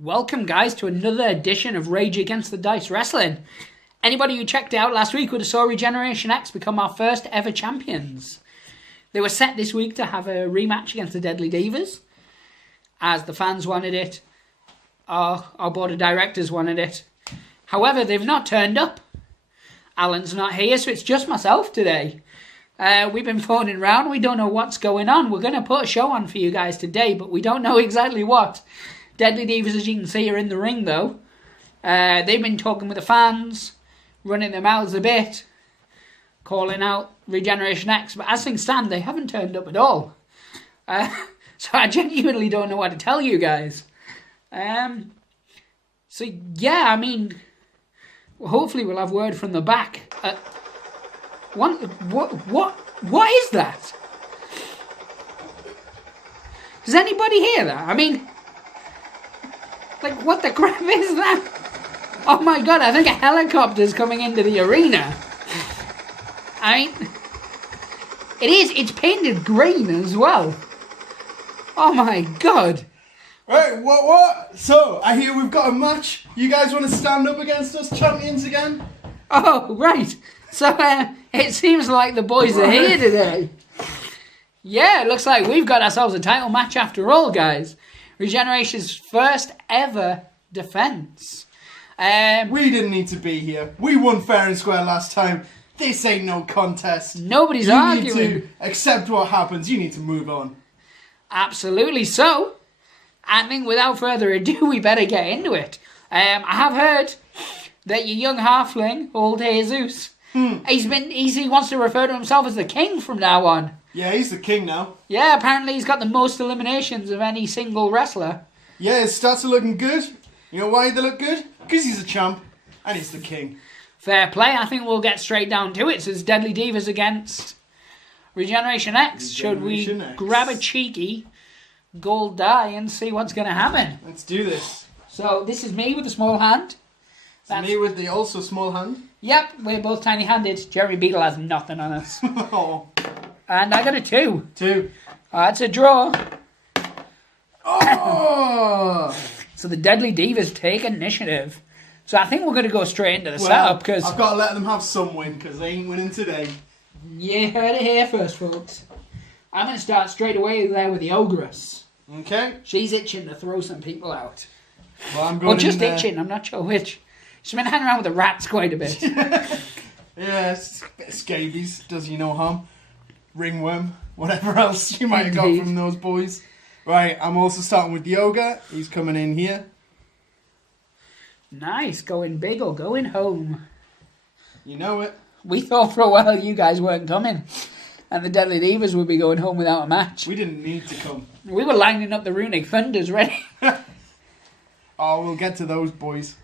Welcome, guys, to another edition of Rage Against the Dice Wrestling. Anybody who checked out last week would have saw Regeneration X become our first ever champions. They were set this week to have a rematch against the Deadly Divas, as the fans wanted it. Our board of directors wanted it. However, they've not turned up. Alan's not here, so it's just myself today. We've been phoning around. We don't know what's going on. We're going to put a show on for you guys today, but we don't know exactly what. Deadly Divas, as you can see, are in the ring, though. They've been talking with the fans, running their mouths a bit, calling out Regeneration X. But as things stand, they haven't turned up at all. So I genuinely don't know what to tell you guys. So, yeah, I mean, hopefully we'll have word from the back. What is that? Does anybody hear that? I mean, like, what the crap is that? Oh my god, I think a helicopter's coming into the arena. I mean, it's painted green as well. Oh my god. Right, what? So, I hear we've got a match. You guys want to stand up against us champions again? Oh, right. So, it seems like the boys are here today. Yeah, it looks like we've got ourselves a title match after all, guys. Regeneration's first ever defense. We didn't need to be here. We won fair and square last time. This ain't no contest. Nobody's arguing. You need to accept what happens. You need to move on. Absolutely. So, I think without further ado, we better get into it. I have heard that your young halfling, old Jesus, he wants to refer to himself as the king from now on. Yeah, he's the king now. Yeah, apparently he's got the most eliminations of any single wrestler. Yeah, his stats are looking good. You know why they look good? Because he's a champ, and he's the king. Fair play. I think we'll get straight down to it. So it's Deadly Divas against Regeneration X. Should we grab a cheeky gold die and see what's going to happen? Let's do this. So this is me with a small hand. That's me with the also small hand. Yep, we're both tiny-handed. Jeremy Beadle has nothing on us. Oh. And I got a 2. 2. That's a draw. Oh! So the Deadly Divas take initiative. So I think we're going to go straight into the setup, because I've got to let them have some win, because they ain't winning today. You heard it here first, folks. I'm going to start straight away there with the Ogress. Okay. She's itching to throw some people out. Well, I'm going itching, I'm not sure which. She's been hanging around with the rats quite a bit. Yeah, it's a bit of scabies, does you no harm. Ringworm, whatever else you might have got from those boys. Right, I'm also starting with the Ogre. He's coming in here. Nice, going big or going home. You know it. We thought for a while you guys weren't coming, and the Deadly Divas would be going home without a match. We didn't need to come. We were lining up the Runic Thunders ready. Oh, we'll get to those boys.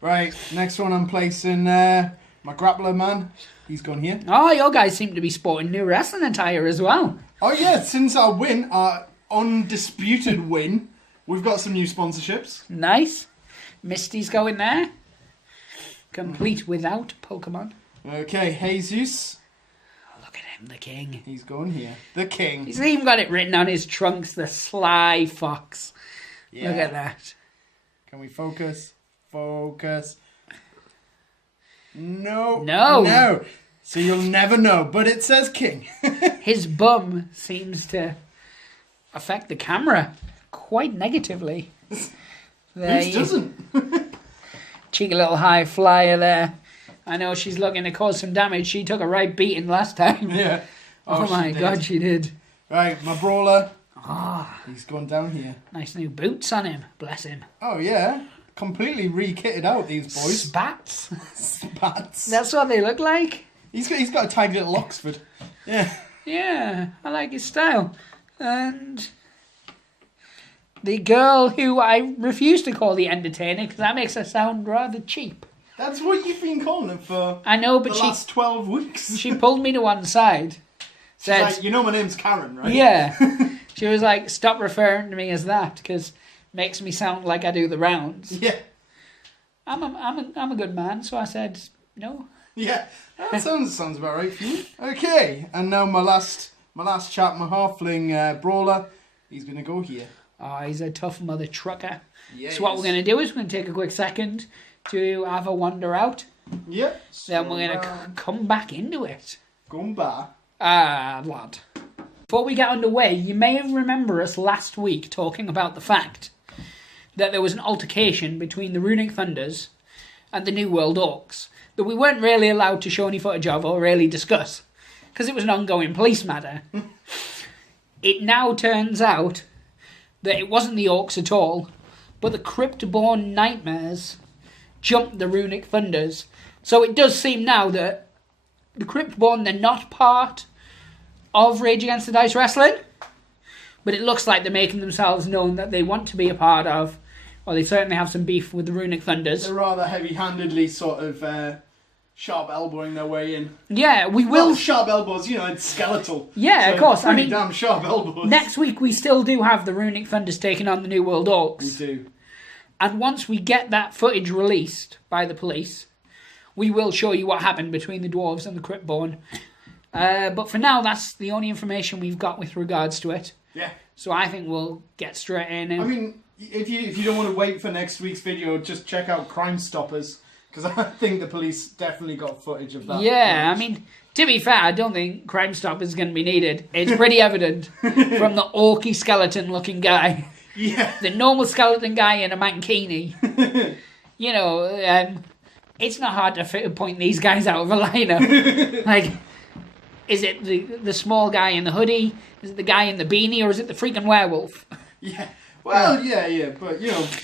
Right, next one I'm placing my Grappler man. He's gone here. Oh, your guys seem to be sporting new wrestling attire as well. Oh yeah, since our win, our undisputed win, we've got some new sponsorships. Nice. Misty's going there. Complete without Pokemon. Okay, Jesus. Oh, look at him, the king. He's going here. The king. He's even got it written on his trunks, the sly fox. Yeah. Look at that. Can we focus? Focus. No. No. No. So you'll never know, but it says king. His bum seems to affect the camera quite negatively. Whose doesn't? Cheeky little high flyer there. I know she's looking to cause some damage. She took a right beating last time. Yeah. Oh my god, she did. Right, my brawler. Ah. He's gone down here. Nice new boots on him. Bless him. Oh yeah. Completely re-kitted out, these boys. Spats. Spats. That's what they look like. He's got a tidy little Oxford. Yeah. Yeah, I like his style. And the girl who I refuse to call the entertainer because that makes her sound rather cheap. That's what you've been calling it for. I know, but the last 12 weeks. She pulled me to one side. Said, like, you know my name's Karen, right? Yeah. She was like, stop referring to me as that because it makes me sound like I do the rounds. Yeah. I'm a good man, so I said no. Yeah, that sounds about right for you. Okay, and now my last chap, my halfling brawler, he's going to go here. Oh, he's a tough mother trucker. Yeah, So what we're going to do is we're going to take a quick second to have a wander out. Yeah. Then we're going to come back into it. Come back. Ah, lad. Before we get underway, you may remember us last week talking about the fact that there was an altercation between the Runic Thunders and the New World Orcs that we weren't really allowed to show any footage of or really discuss because it was an ongoing police matter. It now turns out that it wasn't the Orcs at all, but the Crypt-born Nightmares jumped the Runic Thunders. So it does seem now that the Crypt-born, they're not part of Rage Against the Dice Wrestling, but it looks like they're making themselves known that they want to be a part of, or they certainly have some beef with the Runic Thunders. They're rather heavy-handedly sort of sharp elbowing their way in. Yeah, we will... Well, sharp elbows, it's skeletal. Yeah, so of course. Pretty damn sharp elbows. Next week we still do have the Runic Thunders taking on the New World Orcs. We do. And once we get that footage released by the police, we will show you what happened between the Dwarves and the Cryptborn. But for now, that's the only information we've got with regards to it. Yeah. So I think we'll get straight in. And... I mean, if you don't want to wait for next week's video, just check out Crime Stoppers, because I think the police definitely got footage of that. Yeah, I mean, to be fair, I don't think Crime Stoppers is going to be needed. It's pretty evident from the orky skeleton-looking guy. Yeah. The normal skeleton guy in a mankini. It's not hard to point these guys out of a lineup. Like, is it the small guy in the hoodie? Is it the guy in the beanie? Or is it the freaking werewolf? Yeah. Well, yeah. But,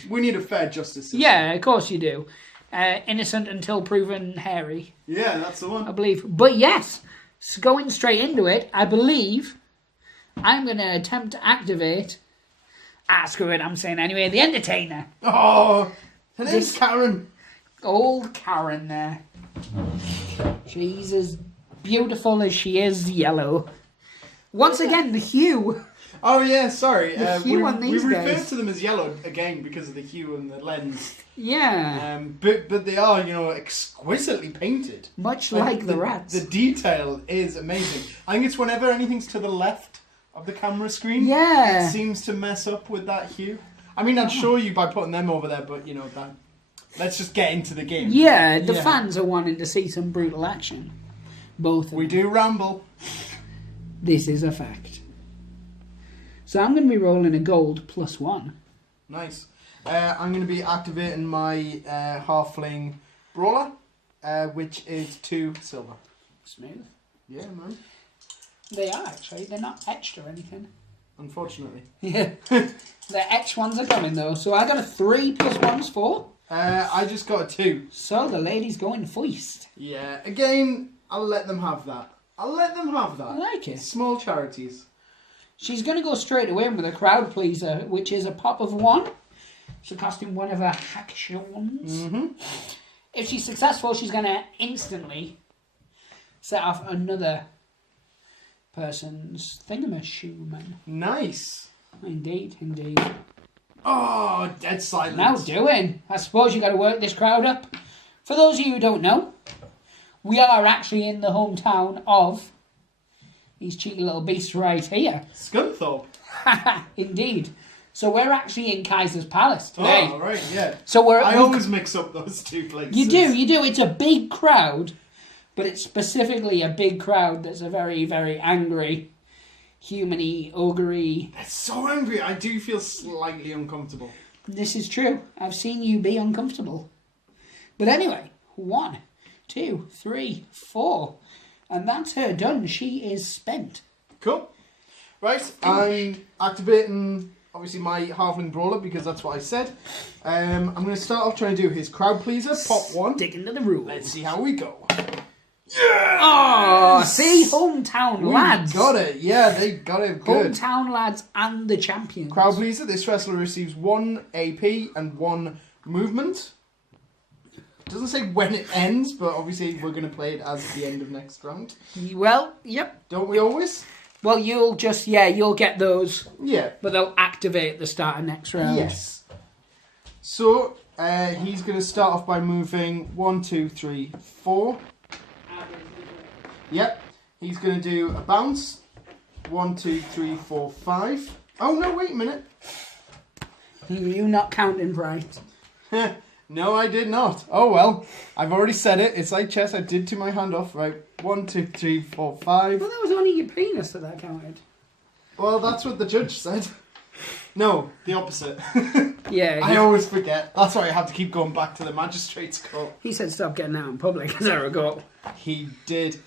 we need a fair justice system. Yeah, of course you do. Innocent until proven hairy. Yeah, that's the one. I believe. But yes, so going straight into it, I believe I'm going to attempt to activate... screw it, I'm saying anyway, the Entertainer. Oh, her name's Karen. Old Karen there. She's as beautiful as she is yellow. Once again, the hue. Oh yeah, sorry. The hue on these we refer guys. to them as yellow again because of the hue and the lens. Yeah. But they are, exquisitely painted. Much like the rats. The detail is amazing. I think it's whenever anything's to the left of the camera screen. Yeah. It seems to mess up with that hue. I mean, I'd show you by putting them over there, but that. Let's just get into the game. Yeah, the fans are wanting to see some brutal action. Both of them. We do ramble. This is a fact. So I'm going to be rolling a gold +1. Nice. I'm going to be activating my halfling brawler, which is 2 silver. Smooth. Yeah, man. They are actually. They're not etched or anything. Unfortunately. Yeah. The etched ones are coming though. So I got a 3 +1's 4. I just got a 2. So the lady's going feist. Yeah. Again, I'll let them have that. I like it. Small charities. She's going to go straight away with a crowd pleaser, which is a pop of 1. She'll costing one of her actions. Mm-hmm. If she's successful, she's going to instantly set off another person's thingamashoeman. Nice. Indeed. Oh, dead silence. Now doing. I suppose you got to work this crowd up. For those of you who don't know, we are actually in the hometown of these cheeky little beasts right here. Scunthorpe. Indeed. So we're actually in Kaiser's Palace today. Oh, right, yeah. So I always mix up those two places. You do. It's a big crowd, but it's specifically a big crowd that's a very, very angry, human-y, ogre-y. They're so angry, I do feel slightly uncomfortable. This is true. I've seen you be uncomfortable. But anyway, 1, 2, 3, 4. And that's her done. She is spent. Cool. Right, I'm activating, obviously, my halfling brawler because that's what I said. I'm going to start off trying to do his crowd pleaser, pop 1. Sticking to the rules. Let's see how we go. Yeah! Oh, see? Hometown lads. Got it. Yeah, they got it good. Hometown lads and the champions. Crowd pleaser, this wrestler receives 1 AP and 1 movement. Doesn't say when it ends, but obviously we're going to play it as the end of next round. Well, yep. Don't we always? Well, you'll get those. Yeah. But they'll activate at the start of next round. Yes. So, he's going to start off by moving 1, 2, 3, 4. Yep. He's going to do a bounce. 1, 2, 3, 4, 5. Oh, no, wait a minute. You not counting right. No, I did not. Oh, well. I've already said it. It's like chess. I did to my hand off. Right. 1, 2, 3, 4, 5. Well, that was only your penis that counted. Well, that's what the judge said. No, the opposite. Yeah. I always forget. That's why I have to keep going back to the magistrate's court. He said stop getting out in public as I recall. He did.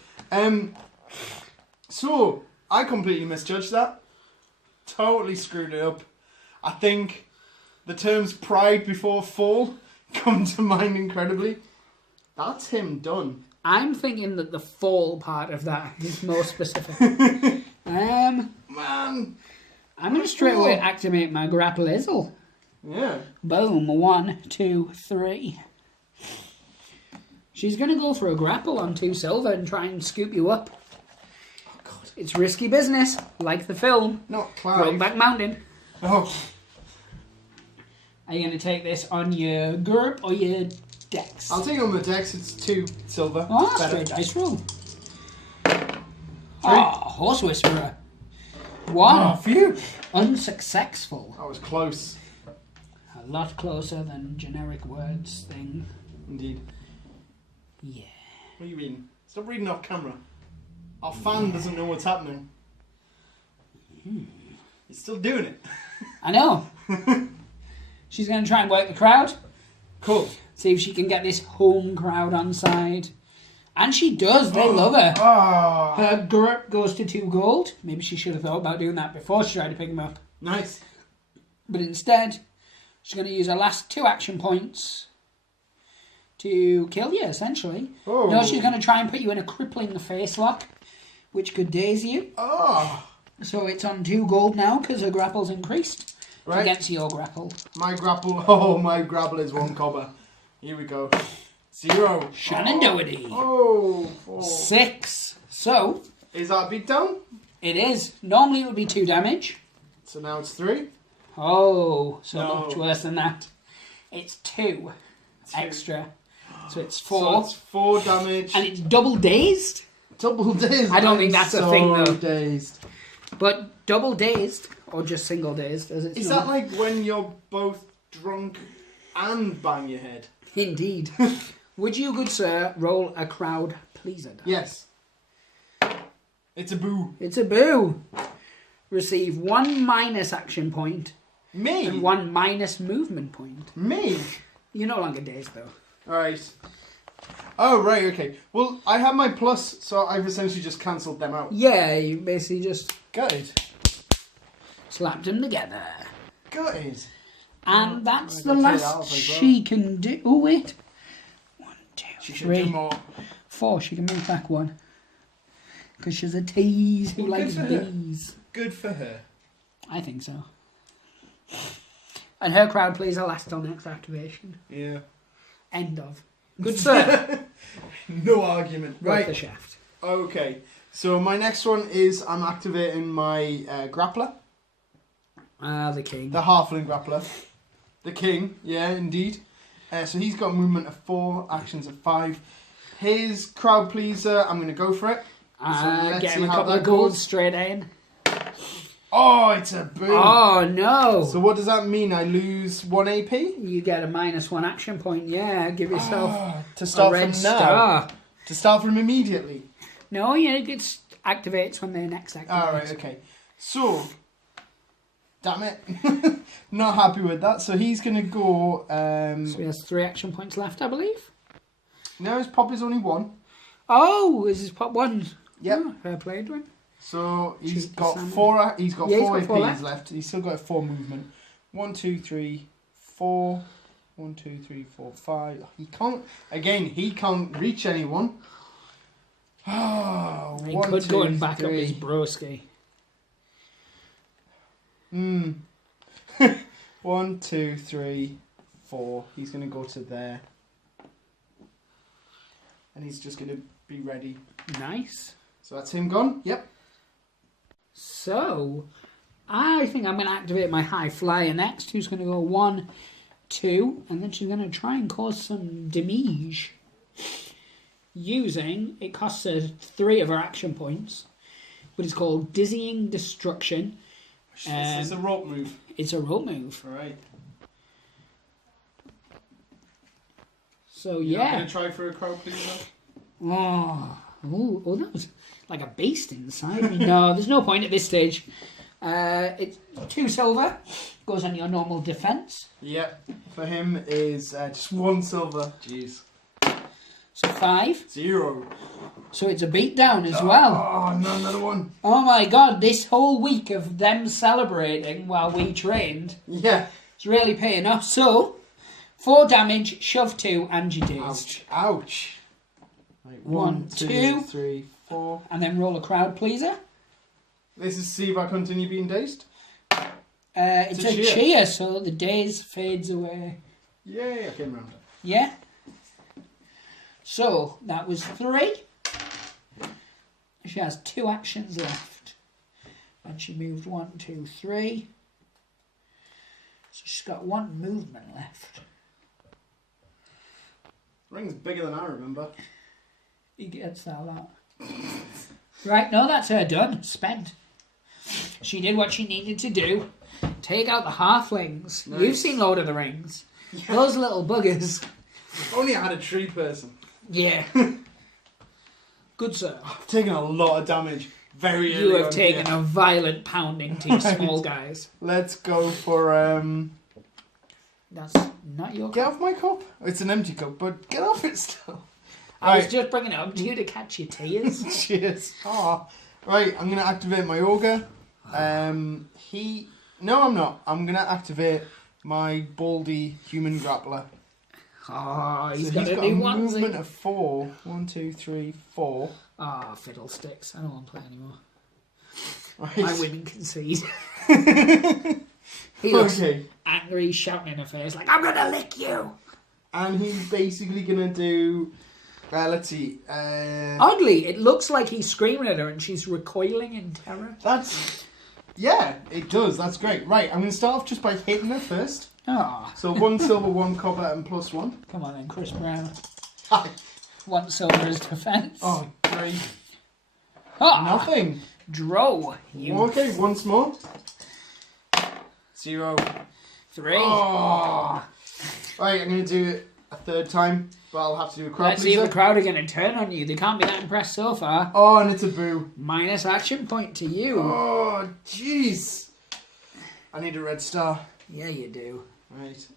So, I completely misjudged that. Totally screwed it up. I think the terms pride before fall come to mind incredibly. That's him done. I'm thinking that the fall part of that is more specific. Man. I'm going to straight away activate my grapple izzle. Yeah. Boom. 1, 2, 3. She's going to go for a grapple on 2 silver and try and scoop you up. Oh, God. It's risky business, like the film. Not Clive. Brokeback Mountain. Oh. Are you going to take this on your GURP or your dex? I'll take it on the dex. It's 2 silver. Oh, that's better. straight dice roll. Oh, Horse Whisperer. 1. Oh, phew. Unsuccessful. That was close. A lot closer than generic words thing. Indeed. Yeah. What are you reading? Stop reading off camera. Our fan doesn't know what's happening. He's still doing it. I know. She's going to try and work the crowd. Cool. See if she can get this home crowd on side. And she does. They love her. Oh. Her GURP goes to 2 gold. Maybe she should have thought about doing that before she tried to pick him up. Nice. But instead, she's going to use her last 2 action points to kill you, essentially. Oh. No, she's going to try and put you in a crippling face lock, which could daze you. Oh. So it's on 2 gold now because her grapple's increased against your grapple. My grapple. Oh, my grapple is 1 copper. Here we go. 0. Shannon Doherty. Oh. 4. 6. So Is that a beatdown? it is. Normally it would be 2 damage. So now it's 3. Oh, so No. much worse than that. It's 2 extra. So it's 4. So it's 4 damage. And it's double dazed. Double dazed. I don't think that's a thing, though. Dazed. But double dazed, or just single dazed, as it's Is known. that like when you're both drunk and bang your head? Indeed. Would you, good sir, roll a crowd pleaser die? Yes. It's a boo. It's a boo. Receive 1 minus action point Me? and 1 minus movement point. Me? You're no longer dazed, though. Alright. Oh, right, okay. Well, I have my plus, so I've essentially just cancelled them out. Yeah, you basically just Gutted. slapped them together. Gutted. And that's the I'm gonna take that last off as well. she can do. Oh, wait. 1, 2, She should do 3, more. 4. She can move back 1. Because she's a tease who Well, likes good for her. bees. Good for her. I think so. And her crowd pleaser lasts till next activation. Yeah. End of. Good sir. No argument. Right. The Right. shaft. Okay. So my next one is I'm activating my grappler. The king. The halfling grappler. The king. Yeah, indeed. So he's got movement of 4, actions of 5. His crowd pleaser, I'm going to go for it. let's Get see him a how couple that of gold goes. straight in. Oh, it's a boom. Oh, no. So what does that mean? I lose 1 AP? You get a -1 action point. Yeah, give yourself To a start red from now. star. To start from immediately. No, yeah, it activates when they next activate. Alright, okay. So, damn it. Not happy with that. So he's going to go... So he has 3 action points left, I believe. No, his pop is only 1. Oh, is his pop 1? Yep. Oh, fair play, Dwayne. So he's Shoot the got salmon. 4. He's got Yeah, he's 4 got 4 APs left. He's still got 4 movement. 1, 2, 3, 4. 1, 2, 3, 4, 5. He can't. Again, he can't reach anyone. Oh, He 1, could 2, go and back up 3. his broski. 1, 2, 3, 4. He's going to go to there. And he's just going to be ready. Nice. So that's him gone. Yep. So, I think I'm going to activate my high flyer next. Who's going to go 1, 2, and then she's going to try and cause some damage. using, it costs her 3 of her action points, but it's called Dizzying Destruction. This is a rope move. It's a rope move. Right. So, You're yeah. not going to try for a crowd pleaser? Oh, that was like a beast inside me. No, there's no point at this stage. It's 2 silver. Goes on your normal defense. Yeah. For him is just 1 silver. Jeez. So 5. 0. So it's a beatdown as well. Oh, no, another one. Oh my god, this whole week of them celebrating while we trained, Yeah. it's really paying off. So, 4 damage, shove 2, and you dazed. Ouch. Ouch. Right, 1, 2, 2, 3, 4. and then roll a crowd pleaser. This is see if I continue being dazed. It's a cheer, so the daze fades away. Yay, I came round. Yeah? So, that was 3. She has 2 actions left. And she moved 1, 2, 3. So she's got 1 movement left. Ring's bigger than I remember. He gets that a lot. Right, no, that's her done. Spent. She did what she needed to do. Take out the halflings. Nice. You've seen Lord of the Rings. Yeah. Those little buggers. If only I had a tree person. Yeah. Good sir. I've taken a lot of damage very early You have on taken here. a violent pounding to your small guys. Let's go for That's not your get cup. off my cup. It's an empty cup, but get off it still. I was just bringing it up to you to catch your tears. Cheers. Oh. Right, I'm gonna activate my ogre. No, I'm not. I'm gonna activate my baldy human grappler. Oh, He's got a got new a movement onesie. of 4. 1, 2, 3, 4. Ah, fiddlesticks. I don't want to play anymore. Right. I win and concede. He looks angry, shouting in her face, like, I'm gonna lick you! And he's basically gonna do. Let's see. Oddly, it looks like he's screaming at her and she's recoiling in terror. Yeah, it does. That's great. Right, I'm gonna start off just by hitting her first. Oh, So 1 silver, 1 copper, and +1. come on then, Chris Brown. Hi. 1 silver as defence. Oh, 3. Ah, Nothing. Drow. You Okay, once more. 0. 3. Oh. Right, I'm gonna do it a 3rd time, but I'll have to do a crowd Let's see if pleaser. the crowd are going to turn on you. They can't be that impressed so far. Oh, and it's a boo. Minus action point to you. Oh, jeez. I need a red star. Yeah, you do. Right.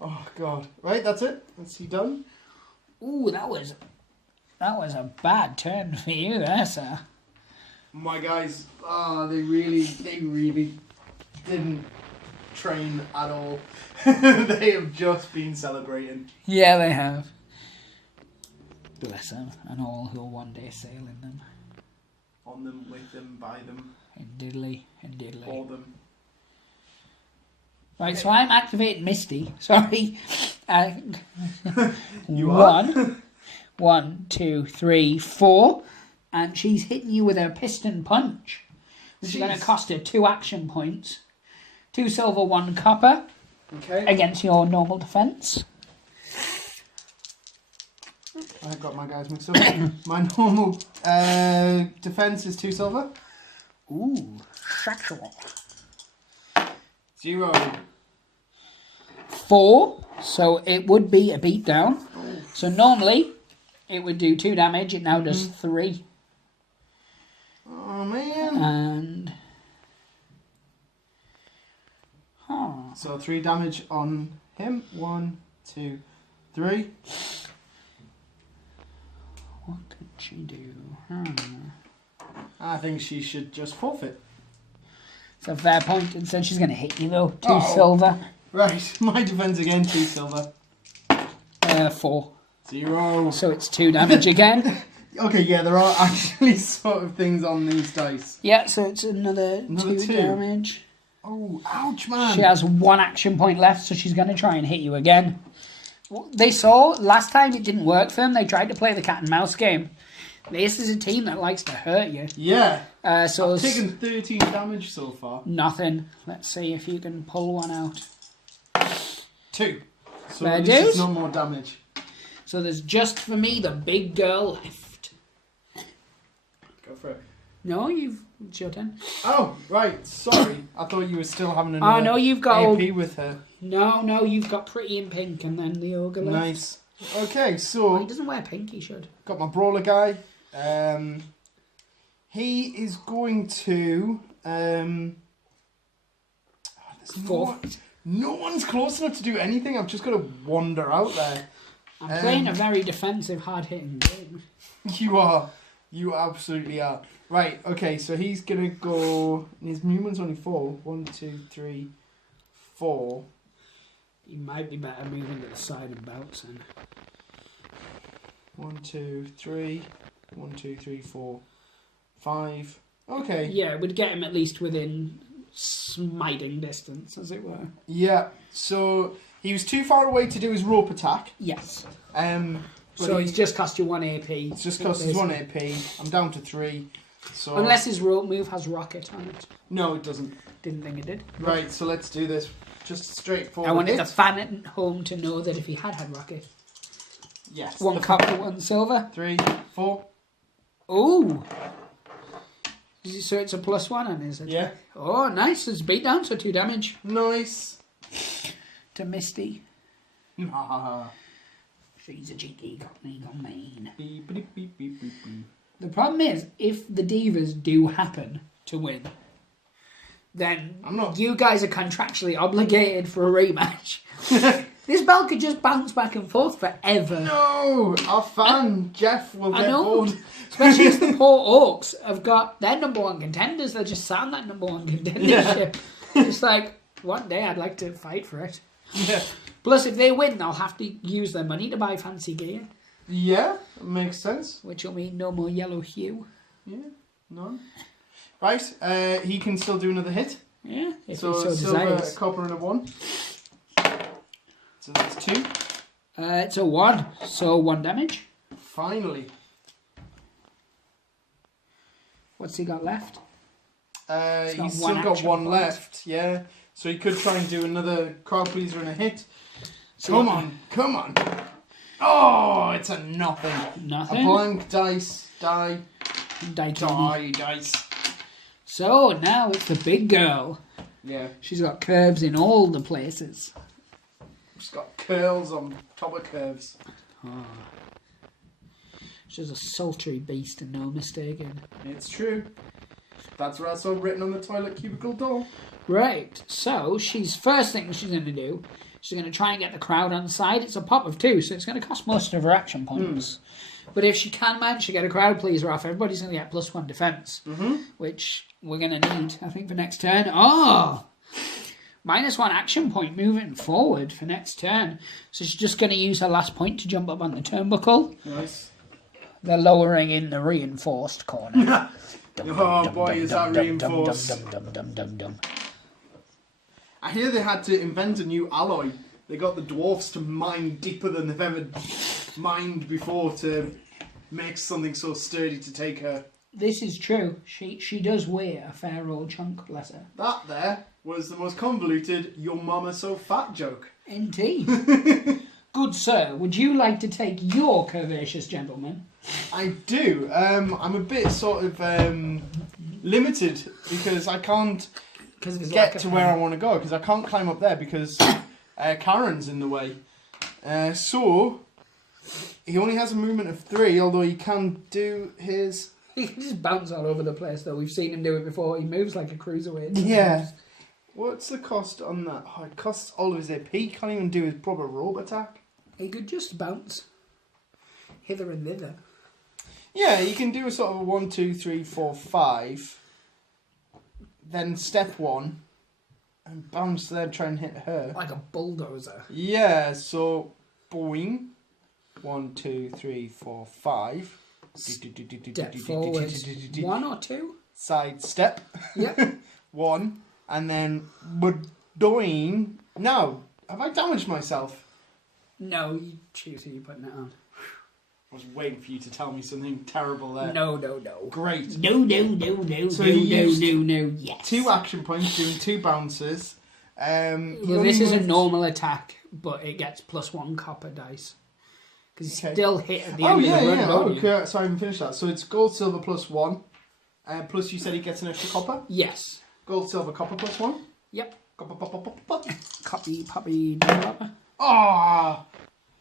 Oh, God. Right, that's it. That's he done. Ooh, that was a bad turn for you there, sir. My guys, they really didn't train at all. They have just been celebrating. Yeah, they have. Bless them, and all who will one day sail in them. On them, with them, by them, Indeedly, indeedly. for them. Right, so I'm activating Misty. Sorry. You are? 1, 2, 3, 4. And she's hitting you with her piston punch. Which is going to cost her 2 action points. 2 silver, 1 copper. Okay. Against your normal defence. I got my guys mixed up. My normal defense is 2 silver. Ooh, sexual. 0. 4, so it would be a beatdown. So normally it would do 2 damage. It now does 3. Oh man. And So 3 damage on him. 1, 2, 3. what could she do? I think she should just forfeit. It's a fair point. Instead, she's going to hit you though. 2 silver. Right, my defense again, 2 silver. 4. 0. So it's 2 damage again. Okay, yeah, there are actually sort of things on these dice. Yeah, so it's another 2 damage. Oh, ouch, man. She has 1 action point left, so she's going to try and hit you again. They saw last time it didn't work for them. They tried to play the cat and mouse game. This is a team that likes to hurt you. Yeah. So I've taken 13 damage so far. nothing. Let's see if you can pull one out. 2. So Fair at least it's dues. no more damage. So there's just for me the big girl left. Go for it. No, it's your turn. Oh, right. Sorry. I thought you were still having another no, you've got AP with her. No, you've got Pretty in pink and then the ogre left. Nice. Okay, so... Oh, he doesn't wear pink, he should. Got my brawler guy. He is going to... no one's close enough to do anything. I've just got to wander out there. I'm playing a very defensive, hard-hitting game. You are. You absolutely are. Right, okay, so he's going to go... His movement's only 4. 1, 2, 3, 4. You might be better moving to the side and bouncing. 1, 2, 3. 1, 2, 3, 4, 5. Okay. Yeah, it would get him at least within smiting distance, as it were. Yeah, so he was too far away to do his rope attack. Yes. So it's just cost you 1 AP. It's just cost us 1 AP. I'm down to 3. So unless his rope move has rocket on it. No, it doesn't. Didn't think it did. Right, so let's do this. Just straightforward. I wanted the fan at home to know that if he had rocket. Yes. 1 copper, 1 silver. 3, 4. Ooh. So it's a +1 on his attack. Yeah. Oh, nice. It's beat down, so 2 damage. Nice. To Misty. Nah. She's a cheeky cockney gone mean. Beep, beep, beep, beep, beep, beep. The problem is, if the Divas do happen to win, then you guys are contractually obligated for a rematch. This belt could just bounce back and forth forever. No! Our fan, Jeff, will get bored. Especially as the poor Orcs have got their #1 contenders. They'll just sign that #1 contendership. It's like, one day I'd like to fight for it. Yeah. Plus, if they win, they'll have to use their money to buy fancy gear. Yeah, makes sense. Which will mean no more yellow hue. Yeah, none. Right, he can still do another hit. Yeah, if so he so silver, desires. a copper and a 1. So that's 2. It's a 1, so 1 damage. Finally. What's he got left? He's still got 1 left, yeah. So he could try and do another crowd pleaser and a hit. So come on. Oh, it's a nothing. Nothing? A blank dice, die. Dice. So now it's the big girl. Yeah. She's got curves in all the places. She's got curls on top of curves. Oh. She's a sultry beast and no mistaking. It's true. That's what I saw written on the toilet cubicle door. Right, so first thing she's going to do, she's going to try and get the crowd on side. It's a pop of 2, so it's going to cost most of her action points. But if she can manage to get a crowd pleaser off, everybody's going to get +1 defense, which we're going to need, I think, for next turn. Oh! -1 action point moving forward for next turn. So she's just going to use her last point to jump up on the turnbuckle. Nice. They're lowering in the reinforced corner. Oh boy, is that reinforced. I hear they had to invent a new alloy. They got the dwarfs to mine deeper than they've ever mined before to make something so sturdy to take her. This is true. She does weigh a fair old chunk, bless her. That there was the most convoluted "your mama so fat" joke. Indeed. Good sir, would you like to take your curvaceous gentleman? I do. I'm a bit sort of limited because I can't get to where I want to go because I can't climb up there because Karen's in the way. So he only has a movement of 3, although he can do his... He can just bounce all over the place, though. We've seen him do it before. He moves like a cruiserweight. Yeah. What's the cost on that? Oh, it costs all of his AP. He can't even do his proper rope attack. He could just bounce hither and thither. Yeah, you can do a sort of a 1, 2, 3, 4, 5. Then step 1 and bounce there and try and hit her. Like a bulldozer. Yeah, so boing. 1, 2, 3, 4, 5. Step forwards. 1 or 2? Side step. Yeah. 1. And then doing. No. Have I damaged myself? No, you choose who you're putting it on. I was waiting for you to tell me something terrible there. No. Great. No. So No. Yes. 2 action points doing 2 bounces. Well, this is a normal attack, but it gets +1 copper dice. Because he's still hit at the end Oh, of yeah, the run. yeah. don't you? Okay, so I haven't finished that. So it's gold, silver plus 1. Plus you said he gets an extra copper? Yes. Gold, silver, copper plus 1? Yep. Copper, pop, pop, pop. Copy, poppy, developer. Ah!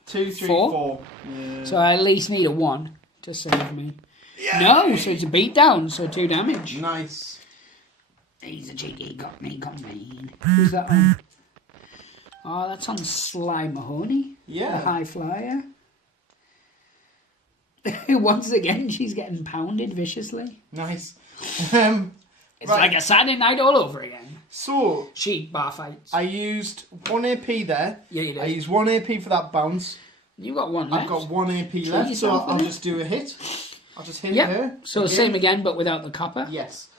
2, 3, Four? 4. Yeah. So I at least need a 1 to save me. Yeah. No, so it's a beatdown, so 2 damage. Nice. He's a cheeky, got me. Who's that on? Oh, that's on Sly Mahoney. Yeah. The high flyer. Once again, she's getting pounded viciously. Nice. It's like a Saturday night all over again. So, Sheep bar fights. I used 1 AP there. Yeah, you did. I used 1 AP for that bounce. You got 1 left. I've got 1 AP left, so yourself I'll with it. just do a hit. I'll just hit Yep. her. So again. same again, but without the copper. Yes.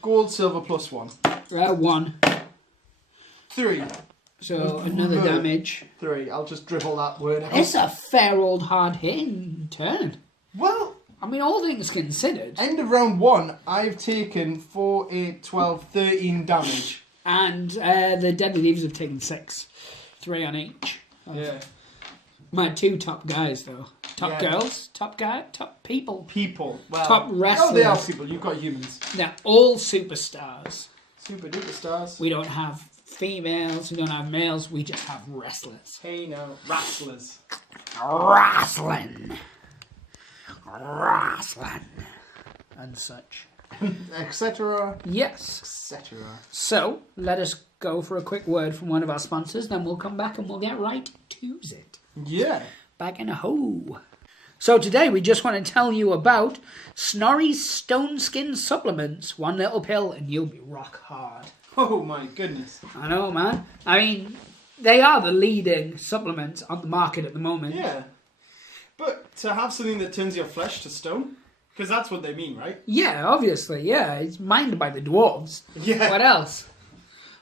Gold, silver plus 1. 1. 3. So another damage. 3. I'll just dribble that word out. It's a fair old hard hitting turn. Well, I mean, all things considered. end of round 1, I've taken 4, 8, 12, 13 damage. And the Deadly Divas have taken 6. 3 on each. Yeah. My 2 top guys, though. Top Yeah. girls, top guy, top people. People. Well, Top Oh, they are wrestlers. people. You've got humans. They're all superstars. Super duper stars. We don't have females, we don't have males, we just have wrestlers. Hey now, wrestlers. Wrestling. And such. Etc. Yes. Etc. So, let us go for a quick word from one of our sponsors, then we'll come back and we'll get right to it. Yeah. Back in a hole. So today we just want to tell you about Snorri's Stone Skin Supplements. 1 little pill and you'll be rock hard. Oh my goodness. I know, man. I mean, they are the leading supplements on the market at the moment. Yeah. But to have something that turns your flesh to stone, because that's what they mean, right? Yeah, obviously, yeah. It's mined by the dwarves. Yeah. What else?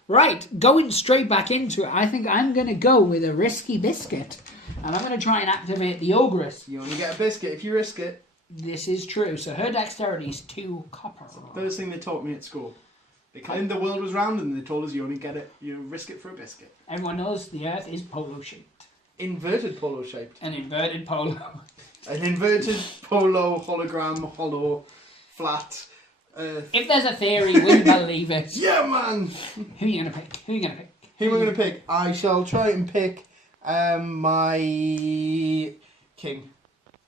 Right, going straight back into it, I think I'm going to go with a risky biscuit. And I'm going to try and activate the Ogress. You only get a biscuit if you risk it. This is true. So her dexterity is 2 copper. First thing they taught me at school. They claimed the world was round and they told us you only get it, you risk it for a biscuit. Everyone knows the Earth is polo-shaped. Inverted polo shaped. An inverted polo. An inverted polo, hologram, hollow, flat. If there's a theory, we believe it. Yeah, man! Who are you going to pick? Who are you going to pick? Who am I going to pick? I shall try and pick my king.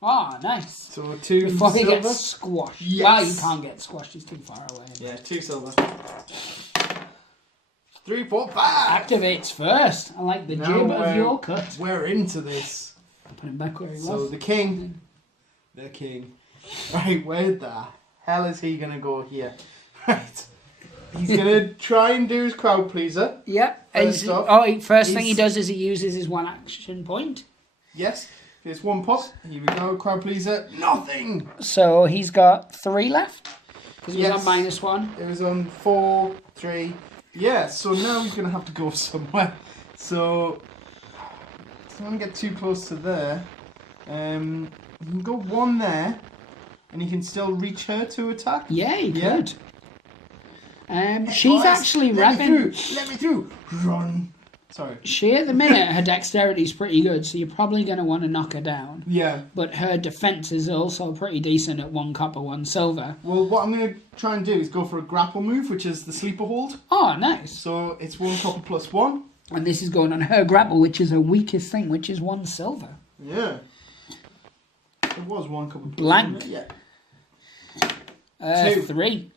Oh, nice. So 2 Before he silver. gets squashed. Yes. Well, you can't get squashed. He's too far away. Yeah, 2 silver. 3, 4, 5! Activates first. I like the jib of your cut. We're into this. Put him back where he So was. the king. The king. Right, where the hell is he going to go here? Right. He's going to try and do his crowd pleaser. Yep. First off, First thing he does is he uses his 1 action point. Yes. Here's 1 pop. Here we go. Crowd pleaser. Nothing. So he's got 3 left. Because he was Yes. on -1. It was on 4, 3. Yeah, so now he's going to have to go somewhere. So, don't want to get too close to there. You can go 1 there. And you can still reach her to attack. Yeah, he Yeah. could. She's Boys, actually let me wrapping. through. Let me through. Run. Sorry. She, at the minute, her dexterity's pretty good, so you're probably going to want to knock her down. Yeah. But her defense is also pretty decent at 1 copper, 1 silver. Well, what I'm going to try and do is go for a grapple move, which is the sleeper hold. Oh, nice. So it's 1 copper plus 1. And this is going on her grapple, which is her weakest thing, which is 1 silver. Yeah. It was 1 copper plus Blank. 1. Yeah. 2. 3.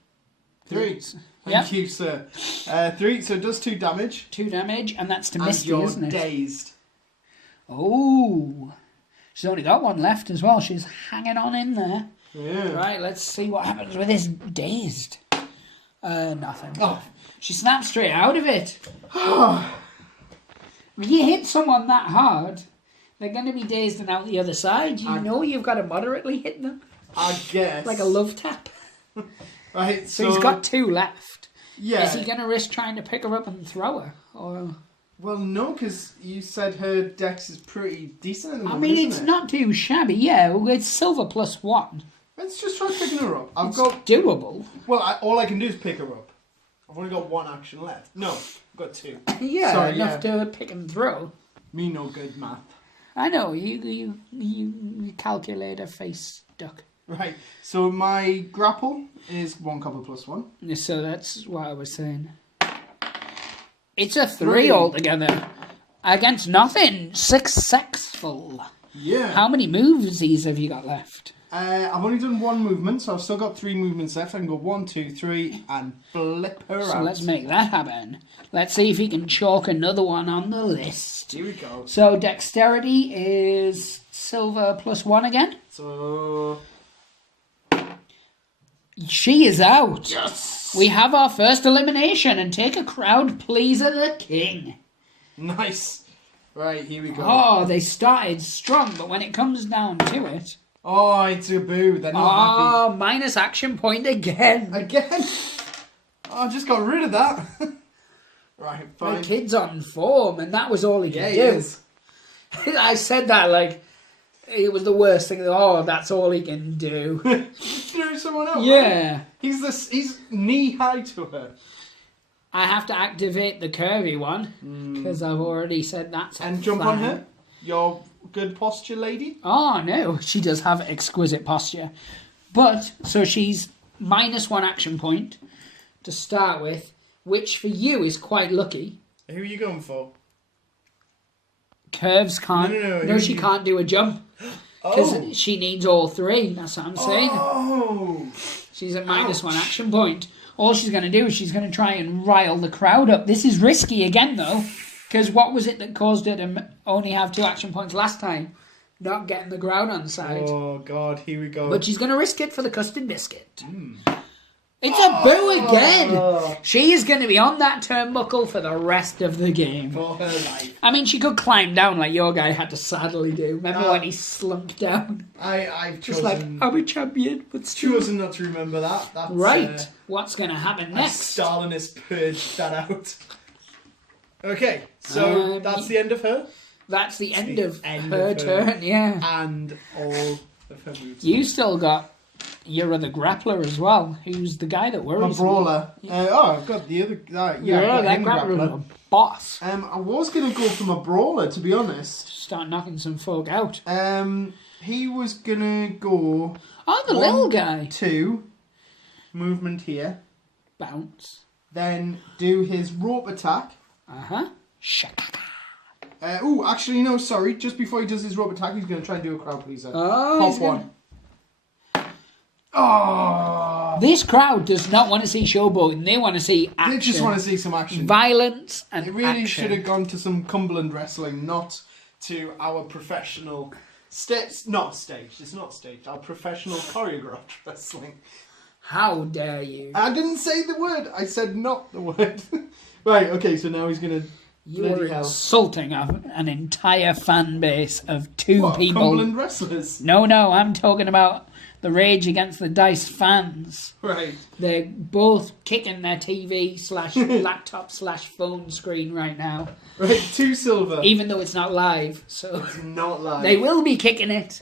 3. Yep. Thank you, sir. 3, so it does 2 damage. 2 damage, and that's to And Misty, you're isn't it? dazed. Oh. She's only got 1 left as well. She's hanging on in there. Yeah. Right, let's see what happens with this dazed. Nothing. Oh. She snaps straight out of it. When you hit someone that hard, they're going to be dazed and out the other side. You know you've got to moderately hit them. I guess. Like a love tap. Right, So he's got 2 left. Yeah. Is he going to risk trying to pick her up and throw her? Or... Well, no, because you said her dex is pretty decent at the I moment, mean, isn't it's it? not too shabby. Yeah, well, it's silver plus 1. Let's just try picking her up. I've It's got... doable. Well, all I can do is pick her up. I've only got 1 action left. No, I've got 2. Yeah, Sorry, enough to pick and throw. Me no good math. I know, you calculator face duck. Right, so my grapple is 1 copper plus 1. So that's what I was saying. It's a 3 altogether. Against nothing. Successful. Yeah. How many moves have you got left? I've only done 1 movement, so I've still got 3 movements left. I can go 1, 2, 3, and flip her out. So let's make that happen. Let's see if he can chalk another one on the list. Here we go. So dexterity is silver plus 1 again. So... She is out. Yes! We have our first elimination and take a crowd pleaser the king. Nice. Right, here we go. Oh, they started strong, but when it comes down to it... Oh, it's a boo. They're not happy. Minus action point again. Again? Oh, I just got rid of that. Right, fine. The kid's on form, and that was all he could do. He is. I said that like it was the worst thing. Oh, that's all he can do. Do someone else. Yeah. Right? He's knee high to her. I have to activate the curvy one because I've already said that's and jump on her. Your good posture lady. Oh no, she does have exquisite posture, but so she's minus 1 action point to start with, which for you is quite lucky. Who are you going for? Curves can't. No, she can't do a jump because she needs all 3. That's what I'm saying. Oh. She's at minus 1 action point. All she's going to do is she's going to try and rile the crowd up. This is risky again, though, because what was it that caused her to only have 2 action points last time? Not getting the crowd on side. Oh, God, here we go. But she's going to risk it for the custard biscuit. It's a boo again. She is going to be on that turnbuckle for the rest of the game. For her life. I mean, she could climb down like your guy had to sadly do. Remember when he slumped down? I've Just chosen... like, I'm a champion, but still. chosen not to remember that. That's, Right. What's going to happen next? Stalin has purged that out. Okay, so that's the end of her. That's the end of her turn, yeah. And all of her moves. You still got your other grappler as well, who's the guy that worries A brawler. I've got the other... that grappler's a boss. I was going to go from a brawler, to be honest. Start knocking some folk out. He was going to go... Oh, the little guy. 2. Movement here. Bounce. Then do his rope attack. Uh-huh. Shakaka. Actually, no, sorry. Just before he does his rope attack, he's going to try and do a crowd pleaser. Oh, Pop 1. Oh! This crowd does not want to see showboating. They want to see action. They just want to see some action. Violence and It really action. should have gone to some Cumberland wrestling, not to our professional... not staged. It's not staged. Our professional choreographed wrestling. How dare you? I didn't say the word. I said not the word. Right, okay, so now he's going to... You are insulting an entire fan base of 2 What, people. Cumberland wrestlers? No, I'm talking about the Rage Against the Dice fans. Right. They're both kicking their TV / laptop / phone screen right now. Right, 2 silver. Even though it's not live, so It's not live. they will be kicking it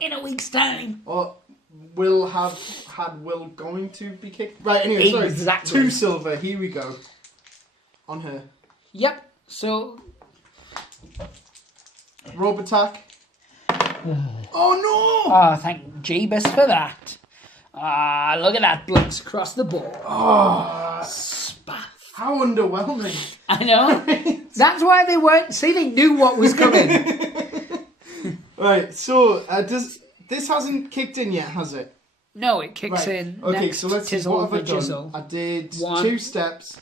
in a week's time. Or will have had Will going to be kicked. Right, anyway, sorry. Exactly. 2 silver, here we go. On her. Yep. So rope attack. Oh no! oh, thank Jeebus for that. Ah, look at that blunts across the board. Oh, Spaff. how underwhelming. I know. That's why they weren't. See, they knew what was coming. Right, so this hasn't kicked in yet, has it? No, it kicks Right. in. Okay, next so let's see. tizzle What have I done? jizzle. I did 1. 2 steps,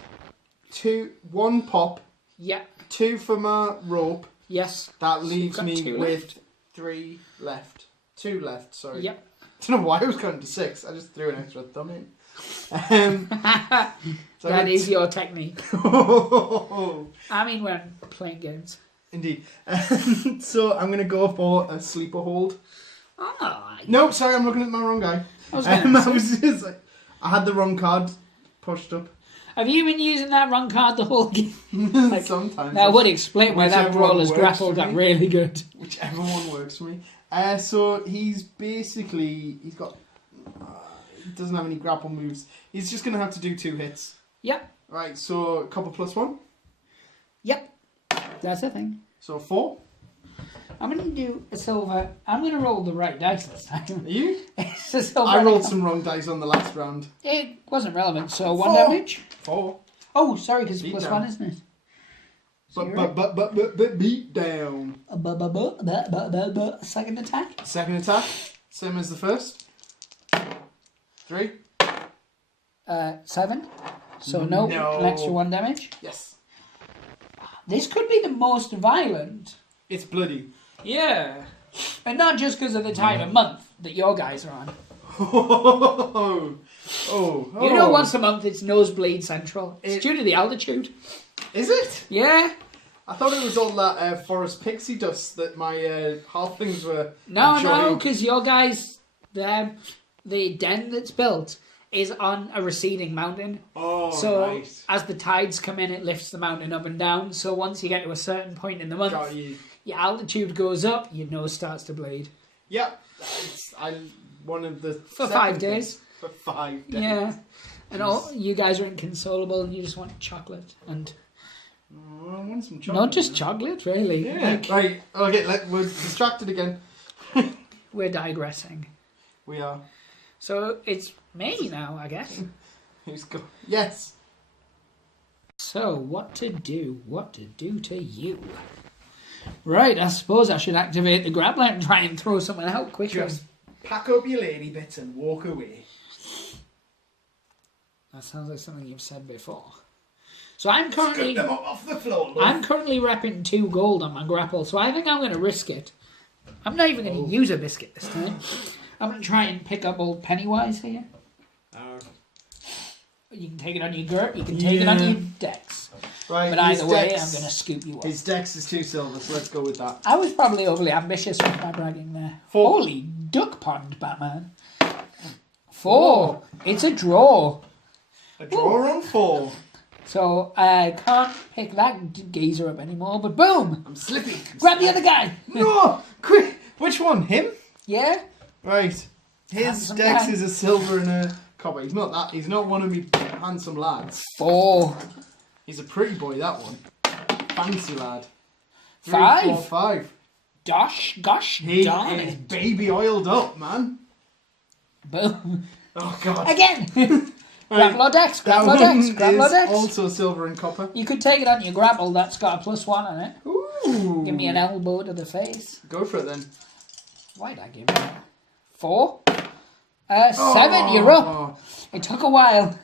1 pop, Yeah. 2 for my rope. Yes. That leaves got me 2 with left. 3 left. 2 left, sorry. Yep. I don't know why I was counting to 6. I just threw an extra thumb in. So That is your technique. Oh, I mean, when playing games. indeed. So I'm going to go for a sleeper hold. Oh, No, sorry, I'm looking at my wrong guy. I was gonna say. I had the wrong card pushed up. Have you been using that wrong card the whole game? Sometimes. That would explain why that Whichever brawler's one works grapple for got me. really good. Whichever one works for me. So he's basically... He's got... he doesn't have any grapple moves. He's just going to have to do 2 hits. Yep. Right, so copper plus 1. Yep. That's the thing. So 4. I'm going to do a silver. I'm going to roll the right dice this time. Are you? It's a silver. I rolled some wrong dice on the last round. It wasn't relevant, so 1 4. damage. 4. Oh, sorry, because Beat plus down. 1, isn't it? But beat down. Second attack. Second attack, same as the first. 3. 7. So no, an extra 1 damage. Yes. This could be the most violent. It's bloody. Yeah. And not just because of the time of month that your guys are on. Oh. You know, once a month it's nosebleed central. It's due to the altitude. Is it? Yeah. I thought it was all that forest pixie dust that my halflings were No, enjoying. because your guys, the den that's built is on a receding mountain. Oh, So right. as the tides come in, it lifts the mountain up and down. So once you get to a certain point in the month, Got you. your altitude goes up, your nose starts to bleed. Yep. I one of the For 5 days. For 5 days. Yeah. And all you guys are inconsolable and you just want chocolate. And Oh, I want some chocolate. not just chocolate, really. Yeah. Like, Right. Okay. We're distracted again. we're digressing. We are. So it's me now, I guess. Who's go? Yes. So what to do? What to do to you? Right, I suppose I should activate the grappler and try and throw someone out quickly. Just pack up your lady bits and walk away. That sounds like something you've said before. So I'm currently Scoop them up off the floor. Love. I'm currently repping 2 gold on my grapple, so I think I'm going to risk it. I'm not even going to use a biscuit this time. I'm going to try and pick up old Pennywise here. You can take it on your GURP, you can take it on your dex. Right. But either way, dex- I'm going to scoop you up. His dex is 2 silver, so let's go with that. I was probably overly ambitious with my bragging there. 4. Holy duck pond, Batman. 4. It's a draw. A draw on 4. So I can't pick that geezer up anymore, but boom! I'm slipping. Grab the other guy! No! Quick! Which one? Him? Yeah? Right. His Handsome dex guy. is a silver and a copper. He's not that. He's not one of me handsome lads. 4. He's a pretty boy, that one. Fancy lad. 3, 5. 4, 5. Gosh, He darn is it. baby oiled up, man. Boom. Oh, God. Again! Right. Grapple or dex, That grapple or one dex, grapple or is dex. also silver and copper. You could take it on your grapple, that's got a +1 on it. Ooh. Give me an elbow to the face. Go for it then. Why'd I give you that? 4. 7, you're up. Oh. It took a while,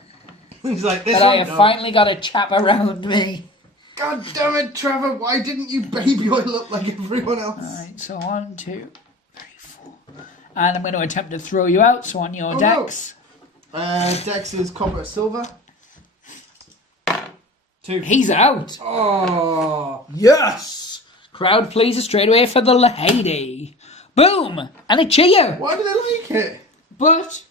He's like, this but I one, have no. finally got a chap around me. God damn it, Trevor. Why didn't you baby oil up like everyone else? Alright, so 1, 2, 3, 4. And I'm going to attempt to throw you out, so on your Oh, dex. Dex is copper silver. 2. He's out. Oh. Yes! Crowd pleaser straight away for the lady. Boom! And a cheer. Why do they like it? But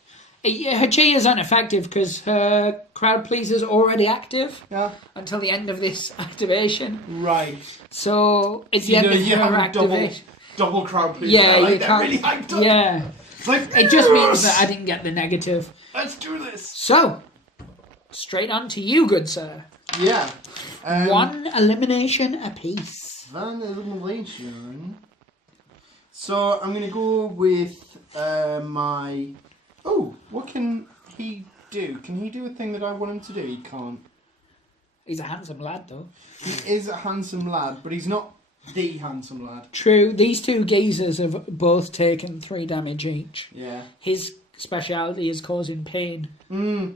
her cheer is ineffective because her crowd pleaser is already active Yeah. until the end of this activation. Right. So it's the end of you her have activation. double crowd please. Yeah, like you that. can't. Really hyped up. Yeah, It's like, it just means yes! that I didn't get the negative. Let's do this. So, straight on to you, good sir. Yeah. 1 elimination apiece. Van elimination. So I'm gonna go with my. Oh, what can he do? Can he do a thing that I want him to do? He can't. He's a handsome lad, though. He is a handsome lad, but he's not the handsome lad. True, these 2 geezers have both taken 3 damage each. Yeah. His speciality is causing pain. He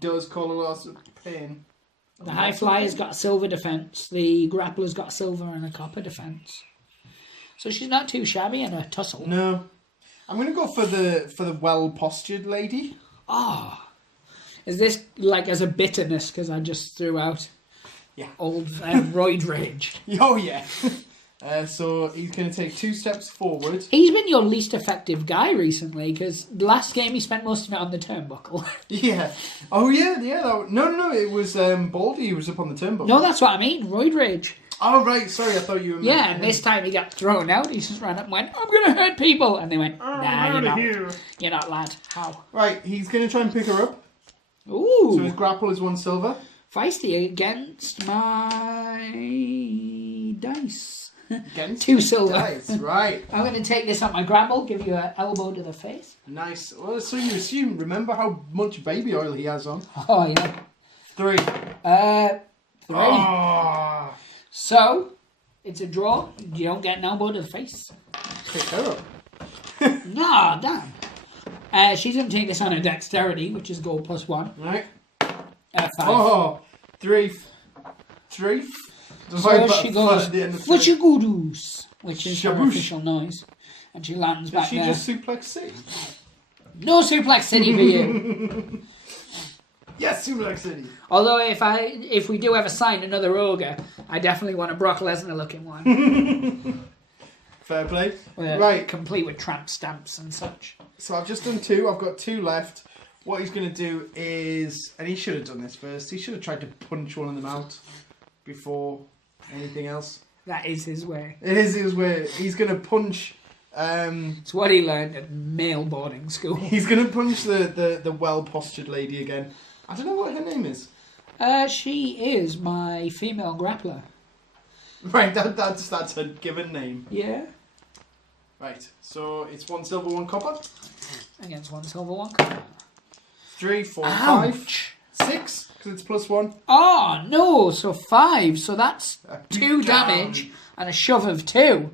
does cause a lot of pain. The high flyer's got a silver defense. The grappler's got a silver and a copper defense. So she's not too shabby in a tussle. No. I'm gonna go for the well postured lady. Ah, is this like as a bitterness because I just threw out old roid rage? Oh yeah. So he's gonna take 2 steps forward. He's been your least effective guy recently because last game he spent most of it on the turnbuckle. Yeah. Oh yeah. No. It was Baldy who was up on the turnbuckle. No, that's what I mean. Roid rage. Oh right. Sorry, I thought you were. Yeah, and this time he got thrown out. He just ran up and went, "I'm gonna hurt people," and they went, "Nah, you're not. You're not, lad. How?" Right. He's gonna try and pick her up. Ooh. So his grapple is 1 silver. Feisty against my dice. Against 2 silver. dice, right. I'm going to take this on my grapple, give you an elbow to the face. Nice. Well, so you assume, remember how much baby oil he has on? Oh, yeah. 3. 3. Oh. So, it's a draw. You don't get an elbow to the face. Pick her up. No, damn. She's going to take this on her dexterity, which is gold +1. Right. 5. Oh, 3. 3. So she goes, what you go do? Which is her Shaboosh. official noise. And she lands Did back she there. just suplex City? No suplex city for you. Yes, suplex City. Although if we do ever sign another ogre, I definitely want a Brock Lesnar looking one. Fair play. Right. Complete with tramp stamps and such. So I've just done 2. I've got 2 left. What he's going to do is... And he should have done this first. He should have tried to punch one of them out before anything else. That is his way. It is his way. He's going to punch... It's what he learned at male boarding school. He's going to punch the well-postured lady again. I don't know what her name is. She is my female grappler. Right, that's her given name. Yeah. Right, so it's 1 silver, 1 copper. Against 1 silver, 1 copper. 3, 4, Ouch. 5, 6, because it's +1. Oh, no, so 5. So that's A 2 big damage and a shove of 2.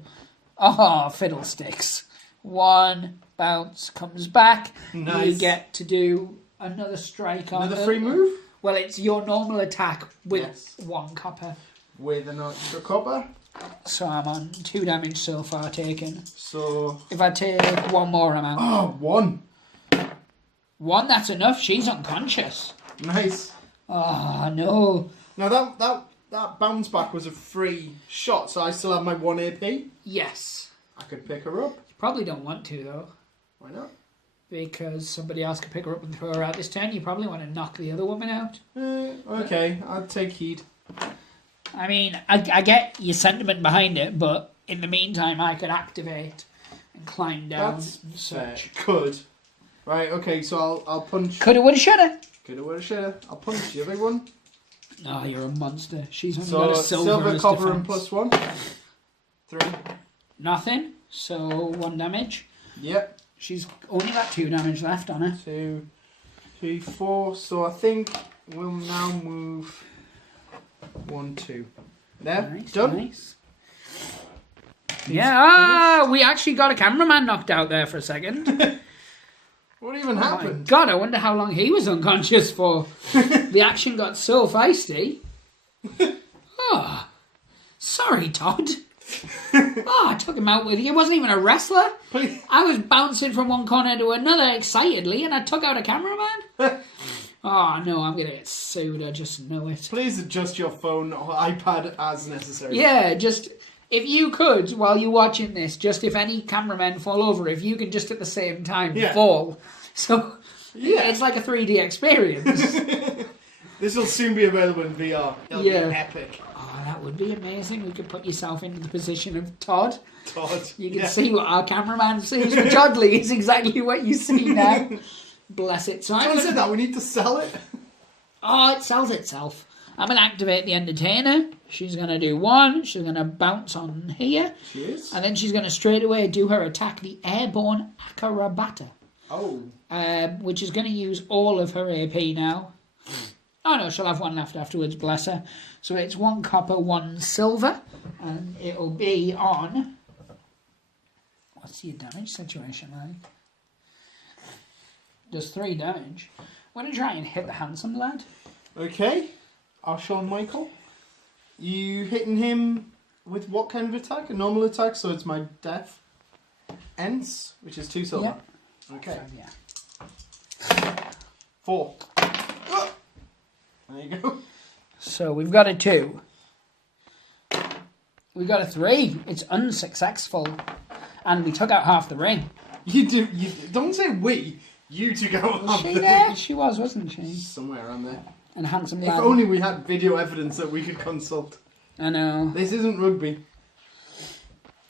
Oh, fiddlesticks. 1 bounce comes back. Nice. You get to do another strike on Another her. free move? Well, it's your normal attack with Yes. 1 copper. With an extra copper. So I'm on 2 damage so far taken. So... If I take 1 more, I'm out. Oh, 1. 1, that's enough. She's unconscious. Nice. Oh, no. Now that bounce back was a free shot, so I still have my 1 AP. Yes. I could pick her up. You probably don't want to, though. Why not? Because somebody else could pick her up and throw her out this turn. You probably want to knock the other woman out. Okay, I'd take heed. I mean, I get your sentiment behind it, but in the meantime, I could activate and climb down. That's and fair. such. Could. Right, okay, so I'll punch... Coulda, woulda, shoulda. Coulda, woulda, shoulda. I'll punch the other one. Oh, you're a monster. She's only got So a silver as copper, and defense. +1. 3. Nothing. So 1 damage. Yep. She's only got 2 damage left on her. 2, 3, 4. So I think we'll now move 1, 2. There. Nice, Done. nice. Yeah, we actually got a cameraman knocked out there for a second. What even Oh my happened? God, I wonder how long he was unconscious for. The action got so feisty. Oh, sorry, Todd. Oh, I took him out with you. It wasn't even a wrestler. Please, I was bouncing from one corner to another excitedly, and I took out a cameraman. Oh, no, I'm going to get sued. I just know it. please adjust your phone or iPad as necessary. Yeah, just... If you could, while you're watching this, just if any cameramen fall over, if you can just at the same time fall. So, it's like a 3D experience. This will soon be available in VR. It'll be epic. Oh, that would be amazing. We could put yourself into the position of Todd. Todd. You can see what our cameraman sees, which oddly is exactly what you see now. Bless it. So I'm Someone said that, we need to sell it. Oh, it sells itself. I'm going to activate the Entertainer. She's going to do 1. She's going to bounce on here. She is. And then she's going to straight away do her attack, the Airborne Akarabata. Oh. Which is going to use all of her AP now. Oh no, she'll have 1 left afterwards, bless her. So it's 1 copper, 1 silver. And it'll be on... What's your damage situation like? Does 3 damage. I'm going to try and hit the handsome lad. Okay. Our Shawn Michael. You hitting him with what kind of attack? A normal attack, so it's my death. Ents, which is 2 silver. Yep. Okay. So, yeah. 4. There you go. So we've got a 2. We got a 3. It's unsuccessful. And we took out half the ring. You don't say we. You took out Was half she the there? She was, wasn't she? somewhere around there. And handsome If lad. only we had video evidence that we could consult. I know. This isn't rugby.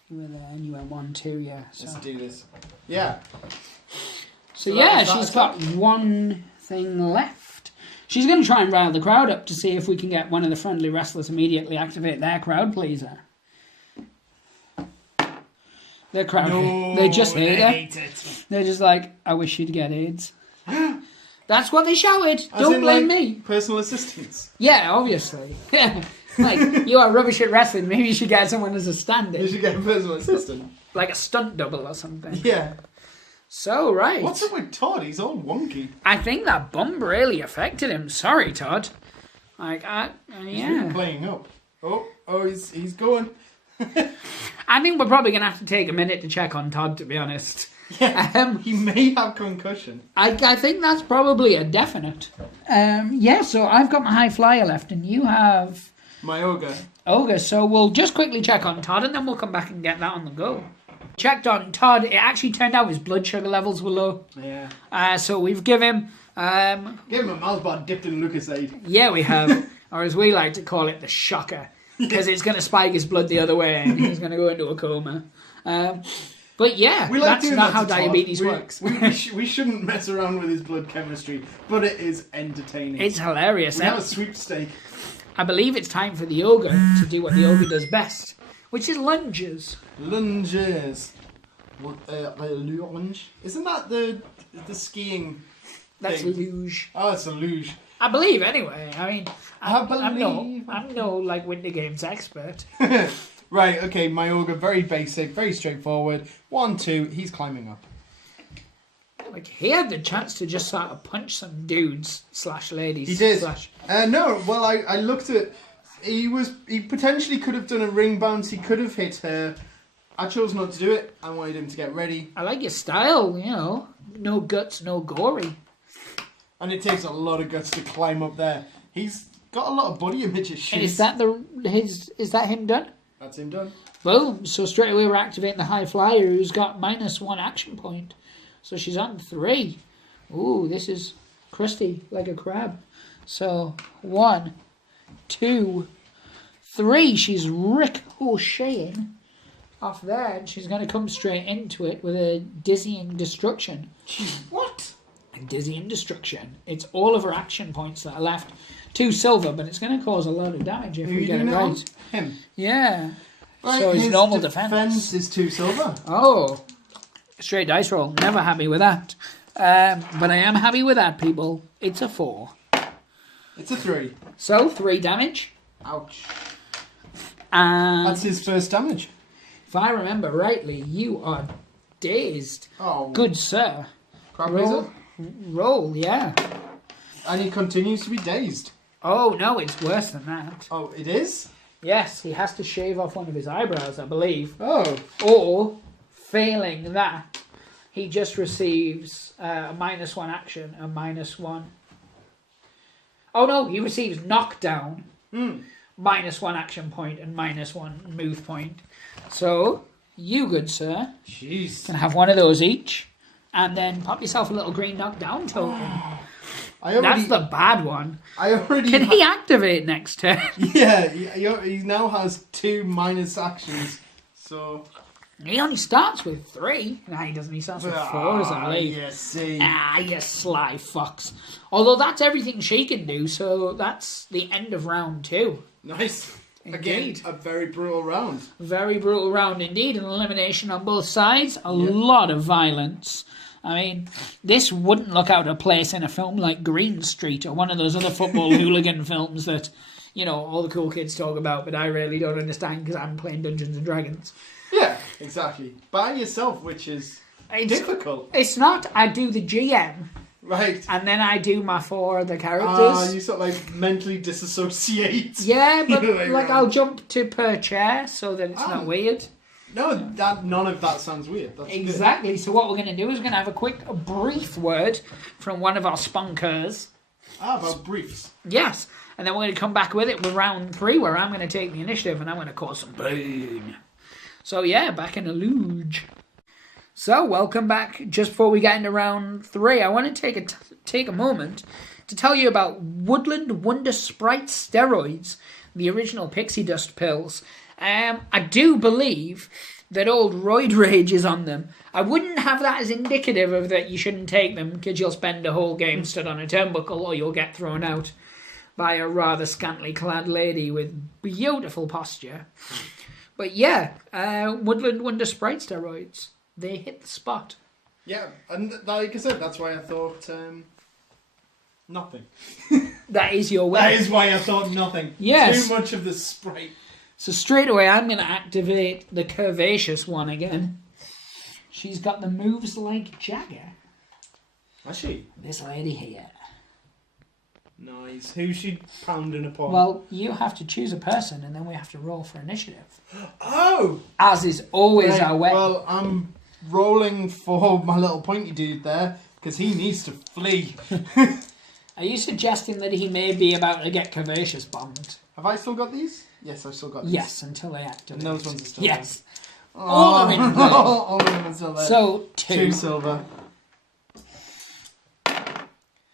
You were there and you went 1, 2, yeah. Let's So, do this. Yeah. so that yeah, was that she's got 1 thing left. She's going to try and rile the crowd up to see if we can get one of the friendly wrestlers immediately activate their crowd pleaser. They're crowd. No, They just they hate her. hate it. They're just like, I wish you'd get AIDS. That's what they shouted. As Don't in, blame like, me. Personal assistants. Yeah, obviously. Like, you are rubbish at wrestling. Maybe you should get someone as a stand-in. You should get a personal assistant. Like a stunt double or something. Yeah. So, right. What's up with Todd? He's all wonky. I think that bump really affected him. Sorry, Todd. Like, He's yeah. really playing up. Oh, he's going. I think we're probably going to have to take a minute to check on Todd, to be honest. Yeah, he may have concussion. I think that's probably a definite. Yeah, so I've got my high flyer left, and you have My ogre. ogre. So we'll just quickly check on Todd, and then we'll come back and get that on the go. Checked on Todd. It actually turned out his blood sugar levels were low. Yeah. So we've given him... Give him a mouth bar dipped in Lucasade. yeah, we have. Or as we like to call it, the shocker. Because it's going to spike his blood the other way, and he's going to go into a coma. But yeah, We like that's doing not that how to Todd. diabetes works. We shouldn't mess around with his blood chemistry, but it is entertaining. It's hilarious. We have a sweepstake. I believe it's time for the ogre to do what the ogre does best, which is lunges. Lunges. Lunge. Isn't that the skiing That's thing? luge. Oh, it's a luge. I believe, anyway. I mean, I'm believe. no like Winter Games expert. Right, okay, my ogre, very basic, very straightforward. 1, 2, he's climbing up. Like he had the chance to just sort of punch some dudes / ladies. He did. / No, well, I looked at. He potentially could have done a ring bounce. He could have hit her. I chose not to do it. I wanted him to get ready. I like your style, you know. No guts, no gory. And it takes a lot of guts to climb up there. He's got a lot of body image issues. And is that him done? That's him done. Boom. So straight away we're activating the high flyer, who's got -1 action point. So she's on 3. Ooh, this is crusty like a crab. So 1, 2, 3. She's ricocheting off there, and she's going to come straight into it with a dizzying destruction. What? Dizzying destruction. It's all of her action points that are left. 2 silver, but it's going to cause a lot of damage if we get it right. Him. Yeah. Right, So his normal defense. Defense is 2 silver. Oh, straight dice roll. Never happy with that. But I am happy with that, people. It's a 4. It's a 3. So 3 damage. Ouch. And That's his first damage. if I remember rightly, you are dazed. Oh, Good sir. crap Roll, yeah. And he continues to be dazed. Oh no, it's worse than that. Oh, it is? Yes, he has to shave off one of his eyebrows, I believe. Oh. Or, failing that, he just receives a -1 action, a -1. Oh no, he receives knockdown, -1 action point, and -1 move point. So, you good sir, Jeez. can have one of those each, and then pop yourself a little green knockdown token. That's the bad one. Can he activate next turn? Yeah, he now has 2 minus actions. So. He only starts with 3. No, he doesn't. He starts with 4, I believe. Yes, see. Ah, you sly fox. Although that's everything she can do, so that's the end of round 2. Nice. Indeed. Again, a very brutal round. Very brutal round indeed. An elimination on both sides. A lot of violence. I mean, this wouldn't look out of place in a film like Green Street or one of those other football hooligan films that, you know, all the cool kids talk about, but I really don't understand because I'm playing Dungeons and Dragons. Yeah, exactly. By yourself, which is difficult. It's not. I do the GM, Right. and then I do my 4 other characters. You sort of like mentally disassociate. Yeah, but You're like I'll jump to per chair so that it's not weird. No, none of that sounds weird. That's Exactly. So what we're going to do is we're going to have a brief word from one of our sponkers. about briefs. Yes. And then we're going to come back with it with round 3 where I'm going to take the initiative and I'm going to cause some pain. So yeah, back in a luge. So welcome back. Just before we get into round 3, I want to take a moment to tell you about Woodland Wonder Sprite Steroids, the original pixie dust pills. I do believe that old Roid Rage is on them. I wouldn't have that as indicative of that you shouldn't take them because you'll spend a whole game stood on a turnbuckle or you'll get thrown out by a rather scantily clad lady with beautiful posture. But yeah, Woodland Wonder Sprite steroids. They hit the spot. Yeah, and like I said, that's why I thought nothing. That is your way. That is why I thought nothing. Yes. Too much of the Sprite. So straight away, I'm going to activate the Curvaceous one again. She's got the moves like Jagger. Has she? This lady here. Nice. Who's she pounding upon? Well, you have to choose a person, and then we have to roll for initiative. Oh! As is always Right, our way. well, I'm rolling for my little pointy dude there, because he needs to flee. Are you suggesting that he may be about to get Curvaceous bombed? Have I still got these? Yes, I've still got these. Yes, until they activate. And those ones are still Yes. there. All of them in there. All of them are still there. So, 2. 2 silver.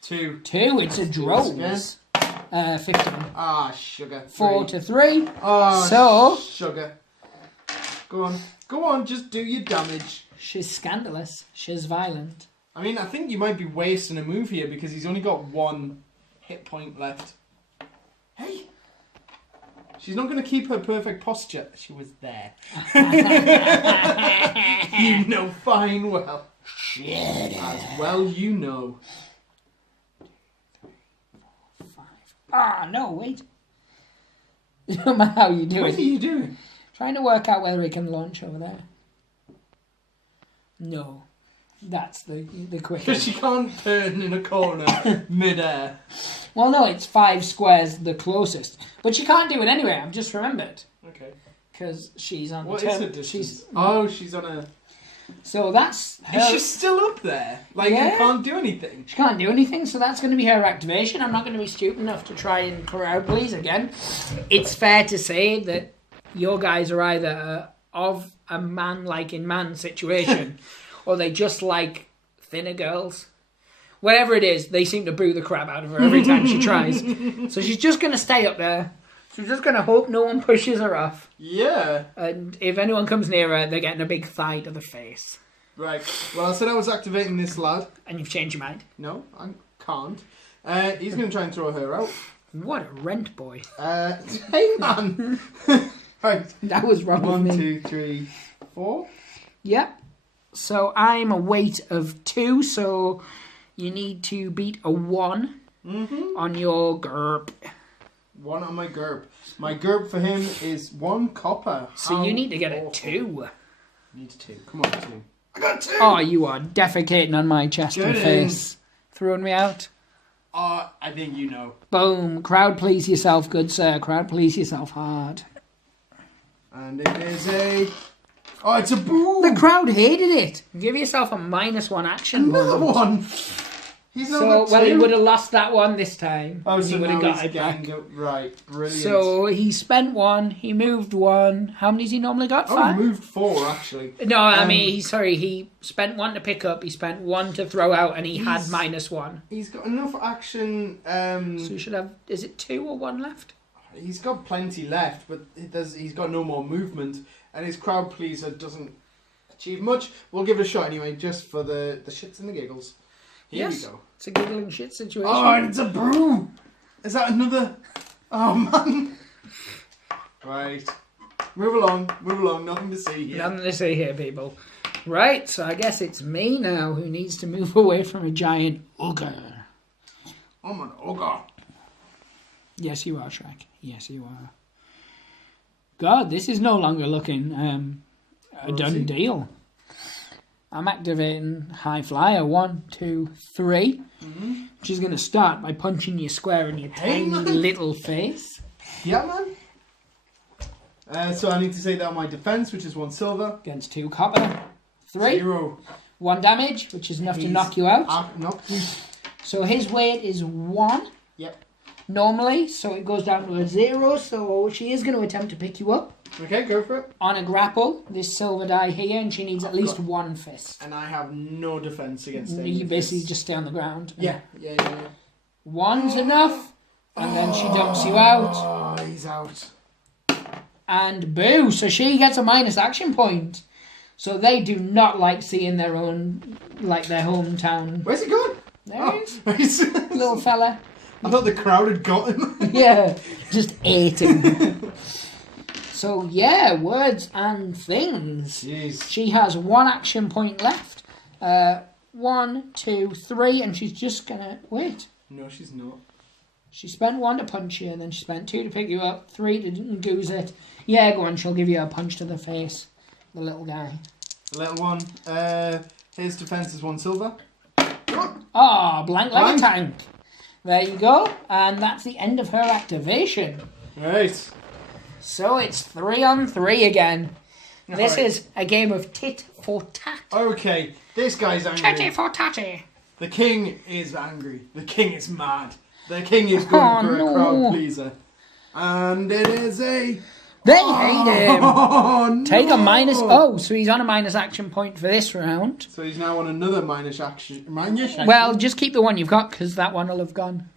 2. 2, it's a Drones. 15. Ah, sugar. 4 to 3. Ah, So- sugar. Go on. Go on, just do your damage. She's scandalous. She's violent. I mean, I think you might be wasting a move here because he's only got 1 hit point left. Hey! She's not going to keep her perfect posture. She was there. You know fine well. Shit. As well you know. 5. Ah, no, wait. No matter how you do What it. are you doing? Trying to work out whether he can launch over there. No. That's the quick. Because she can't turn in a corner mid-air. Well, no, it's 5 squares the closest. But she can't do it anyway, I've just remembered. Okay. Because she's on What the is turn. her distance? Oh, she's on a... So that's her. Is she still up there? Like, Yeah. you can't do anything? She can't do anything, so that's going to be her activation. I'm not going to be stupid enough to try and crowd please again. It's fair to say that your guys are either of a man-like-in-man situation, or they just like thinner girls. Whatever it is, they seem to boo the crap out of her every time she tries. So she's just going to stay up there. She's just going to hope no one pushes her off. Yeah. And if anyone comes near her, they're getting a big thigh to the face. Right. Well, I said I was activating this lad. And you've changed your mind. No, I can't. He's going to try and throw her out. What a rent boy. Hey, man. Right. That was wrong 1, with me. 2, 3, 4. Yep. So I'm a weight of 2, so you need to beat a 1 on your GURP. 1 on my GURP. My GURP for him is 1 copper. So How you need to get a awful. 2. Need 2. Come on, 2. I got 2! Oh, you are defecating on my chest and Get in. face. Throwing me out. I think you know. Boom. Crowd please yourself, good sir. Crowd please yourself hard. And it is a... Oh, it's a boo! The crowd hated it. Give yourself a -1 action. Another bonus. one! He's not So, got 2. well, he would have lost that one this time. Oh, so he would now have got he's it back. getting it. Right, brilliant. So he spent 1, he moved 1. How many's he normally got? Oh, 5? he moved 4, actually. No, I mean, he spent 1 to pick up, he spent 1 to throw out, and he had He's- -1. He's got enough action. So you should have, is it 2 or 1 left? He's got plenty left, but he's got no more movement. And his crowd pleaser doesn't achieve much. We'll give it a shot anyway, just for the shits and the giggles. Here Yes. we go. It's a giggling shit situation. Oh, and it's a brew! Is that another? Oh, man. Right. Move along, nothing to see here. Nothing to see here, people. Right, so I guess it's me now who needs to move away from a giant ogre. I'm an ogre. Yes, you are, Shrek. Yes, you are. God, this is no longer looking a done deal. I'm activating High Flyer 1, 2, 3, which is going to start by punching you square in your tiny man. little face. Yeah, man. So I need to say that on my defense, which is 1 silver. Against 2 copper. 3. 0. 1 damage, which is enough to He's knock you out. Knocked me. So his weight is 1 Yep. normally, so it goes down to a 0. So she is going to attempt to pick you up Okay, go for it. on a grapple. This silver die here, and she needs at least 1 fist. And I have no defense against it. You basically just stay on the ground. Yeah. 1's enough, and then she dumps you out. Oh, he's out. And boo, so she gets a minus action point. So they do not like seeing their own, like their hometown. Where's he gone? There he is, He's- little fella. I thought the crowd had got him. Yeah, just ate him. So, yeah, words and things. Jeez. She has 1 action point left. 1, 2, 3, and she's just gonna... Wait. No, she's not. She spent 1 to punch you, and then she spent 2 to pick you up, 3 to goose it. Yeah, go on, she'll give you a punch to the face. The little guy. The little one. His defense is 1 silver. Ah, blank like a tank. There you go. And that's the end of her activation. Right. So it's 3 on 3 again. This Right. is a game of tit for tat. Okay, this guy's angry. Tatty for tatty. The king is angry. The king is mad. The king is going for a crowd pleaser. And it is a... They hate him. Oh, no. Take a minus... Oh, so he's on a minus action point for this round. So he's now on another minus action. Well, just keep the one you've got, because that one will have gone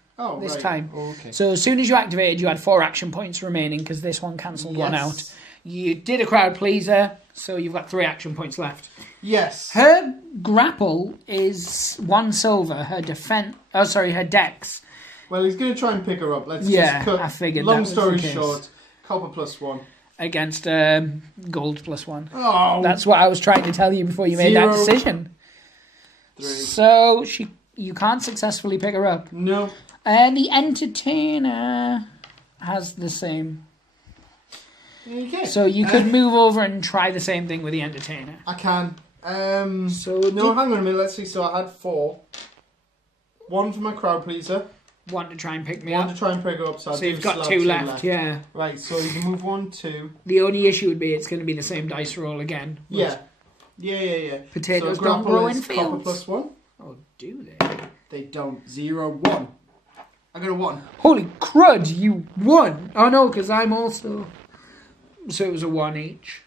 this right. time. Oh, okay. So as soon as you activated, you had 4 action points remaining, because this one cancelled one out. You did a crowd pleaser, so you've got 3 action points left. Yes. Her grapple is 1 silver. Her defense... Oh, sorry, her dex. Well, he's going to try and pick her up. Let's Yeah, just cut. I figured Long that was story the case. short, copper +1. Against gold +1. Oh. That's what I was trying to tell you before you made that 0, decision. 3. So you can't successfully pick her up. No. And the entertainer has the same. Okay. So you could move over and try the same thing with the entertainer. I can. So no, hang on a minute. Let's see. So I had 4. 1 for my crowd pleaser. 1 to try and pick me 1 up. to try and pick her up. So You've got 2 left, yeah. Right. So you can move 1, 2. The only issue would be it's going to be the same dice roll again. Yeah. Yeah. Potatoes so don't grapple grow is in fields. Copper +1. Oh, do they? They don't. 0, 1. I got a 1. Holy crud, you won! Oh no, because I'm also... So it was a 1 each.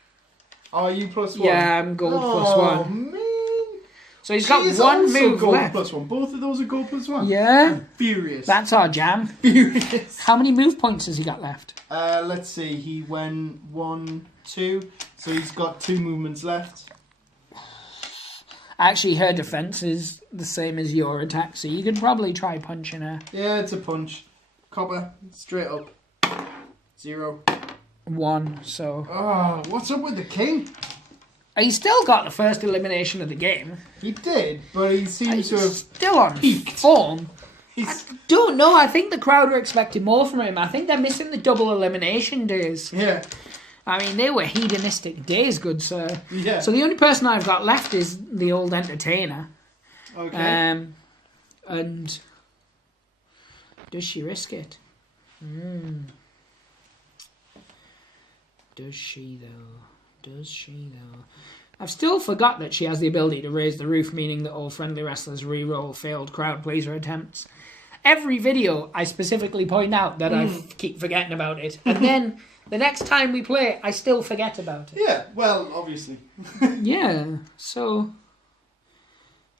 Oh, you +1? Yeah, I'm gold Oh, +1. man. So he's got 1 move gold left. +1. Both of those are gold +1. Yeah. I'm furious. That's our jam. Furious. How many move points has he got left? Let's see. He went 1, 2. So he's got 2 movements left. Actually, her defense is the same as your attack, so you could probably try punching her. Yeah, it's a punch. Copper, straight up. 0. 1, so... Oh, what's up with the king? He still got the first elimination of the game. He did, but he seems He's to have still on peaked. form. He's... Don't know, I think the crowd were expecting more from him. I think they're missing the double elimination days. Yeah. I mean, they were hedonistic days, good sir. Yeah. So the only person I've got left is the old entertainer. Okay. And does she risk it? Does she though? I've still forgot that she has the ability to raise the roof, meaning that all friendly wrestlers re-roll failed crowd pleaser attempts. Every video, I specifically point out that I keep forgetting about it. And then the next time we play, I still forget about it. Yeah, well, obviously. Yeah, so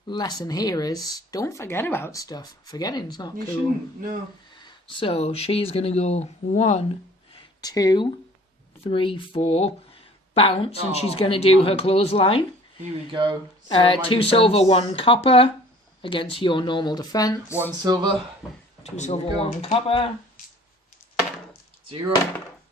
lesson here is don't forget about stuff. Forgetting's not You cool. shouldn't, no. So she's going to go 1, 2, 3, 4, bounce, and she's going to do her clothesline. Here we go. So 2 silver, 1 copper against your normal defense. 1 silver. 2 silver, 1 copper. 0.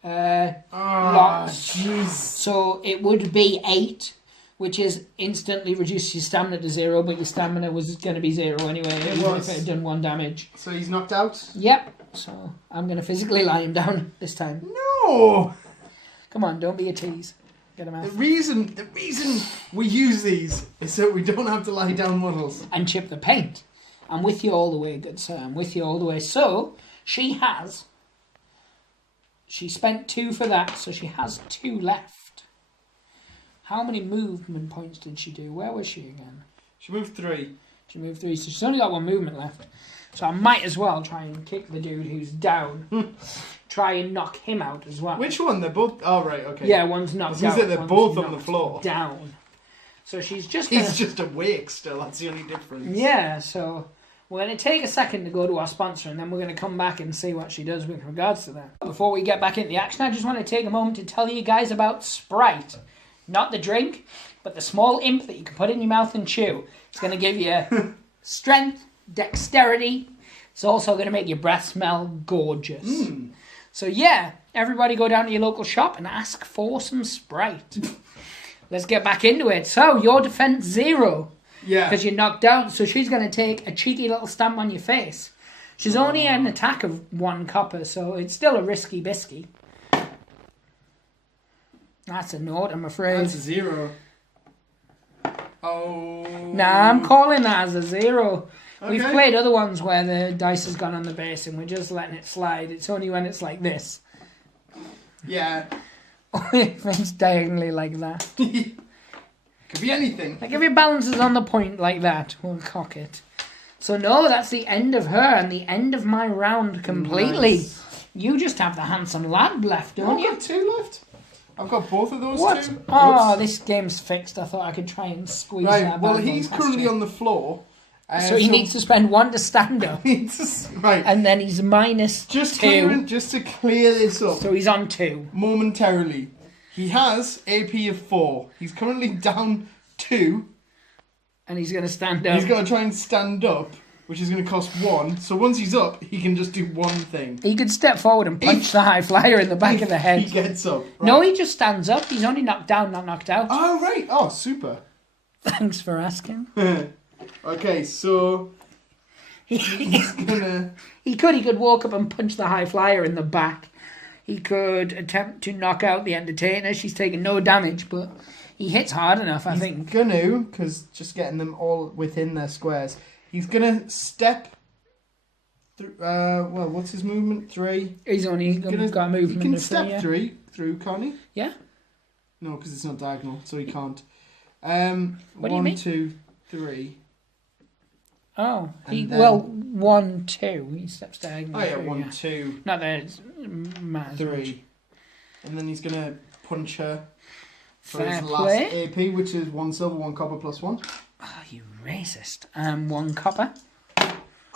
Lots. Jeez. So it would be 8, which is instantly reduces your stamina to 0, but your stamina was going to be 0 anyway, even if it had done 1 damage. So he's knocked out? Yep. So I'm going to physically lie him down this time. No! Come on, don't be a tease. Get him out. The reason we use these is so we don't have to lie down models. And chip the paint. I'm with you all the way, good sir. I'm with you all the way. So she spent 2 for that, so she has 2 left. How many movement points did she do? Where was she again? She moved 3. She moved 3, so she's only got 1 movement left. So I might as well try and kick the dude who's down. Try and knock him out as well. Which one? They're both... Oh, right, okay. Yeah, one's knocked out. They're both on the floor. Down. So she's just... He's just awake still, that's the only difference. Yeah, so we're going to take a second to go to our sponsor, and then we're going to come back and see what she does with regards to that. Before we get back into the action, I just want to take a moment to tell you guys about Sprite. Not the drink, but the small imp that you can put in your mouth and chew. It's going to give you strength, dexterity. It's also going to make your breath smell gorgeous. So yeah, everybody go down to your local shop and ask for some Sprite. Let's get back into it. So your defense 0. Yeah. Because you're knocked out. So she's going to take a cheeky little stamp on your face. She's only an attack of 1 copper, so it's still a risky bisky. That's a note, I'm afraid. That's a 0. Oh. Nah, I'm calling that as a 0. Okay. We've played other ones where the dice has gone on the base and we're just letting it slide. It's only when it's like this. Yeah. If it's diagonally like that. Could be anything. Like if your balance is on the point like that, we'll cock it. So no, that's the end of her and the end of my round completely. Nice. You just have the handsome lad left, don't I've you? got 2 left. I've got both of those What? 2. Oh, Oops. this game's fixed. I thought I could try and squeeze Right, that well, bad he's one past currently you. on the floor. So he needs to spend 1 to stand up. Right. And then he's minus Just 2. just to clear this up So he's on 2. momentarily. He has AP of 4. He's currently down 2. And he's going to stand up. He's got to try and stand up, which is going to cost 1. So once he's up, he can just do one thing. He could step forward and punch the high flyer in the back of the head. He gets up. Right. No, he just stands up. He's only knocked down, not knocked out. Oh, right. Oh, super. Thanks for asking. Okay, so he's gonna... He could walk up and punch the high flyer in the back. He could attempt to knock out the entertainer. She's taking no damage, but he hits hard enough, I think. Gonna, because just getting them all within their squares. He's gonna step through. Well, what's his movement? 3. He's only got a movement He can of 3, step yeah. 3 through, can't he? Yeah. No, because it's not diagonal, so he can't. What do you 1, mean? 2, 3. Oh, And then- 1, 2. He steps down. Oh yeah, 1, 2, Not that it matters 3. And then he's gonna punch her for Fair his last play. AP, which is 1 silver, 1 copper plus 1. Oh, you racist. 1 copper.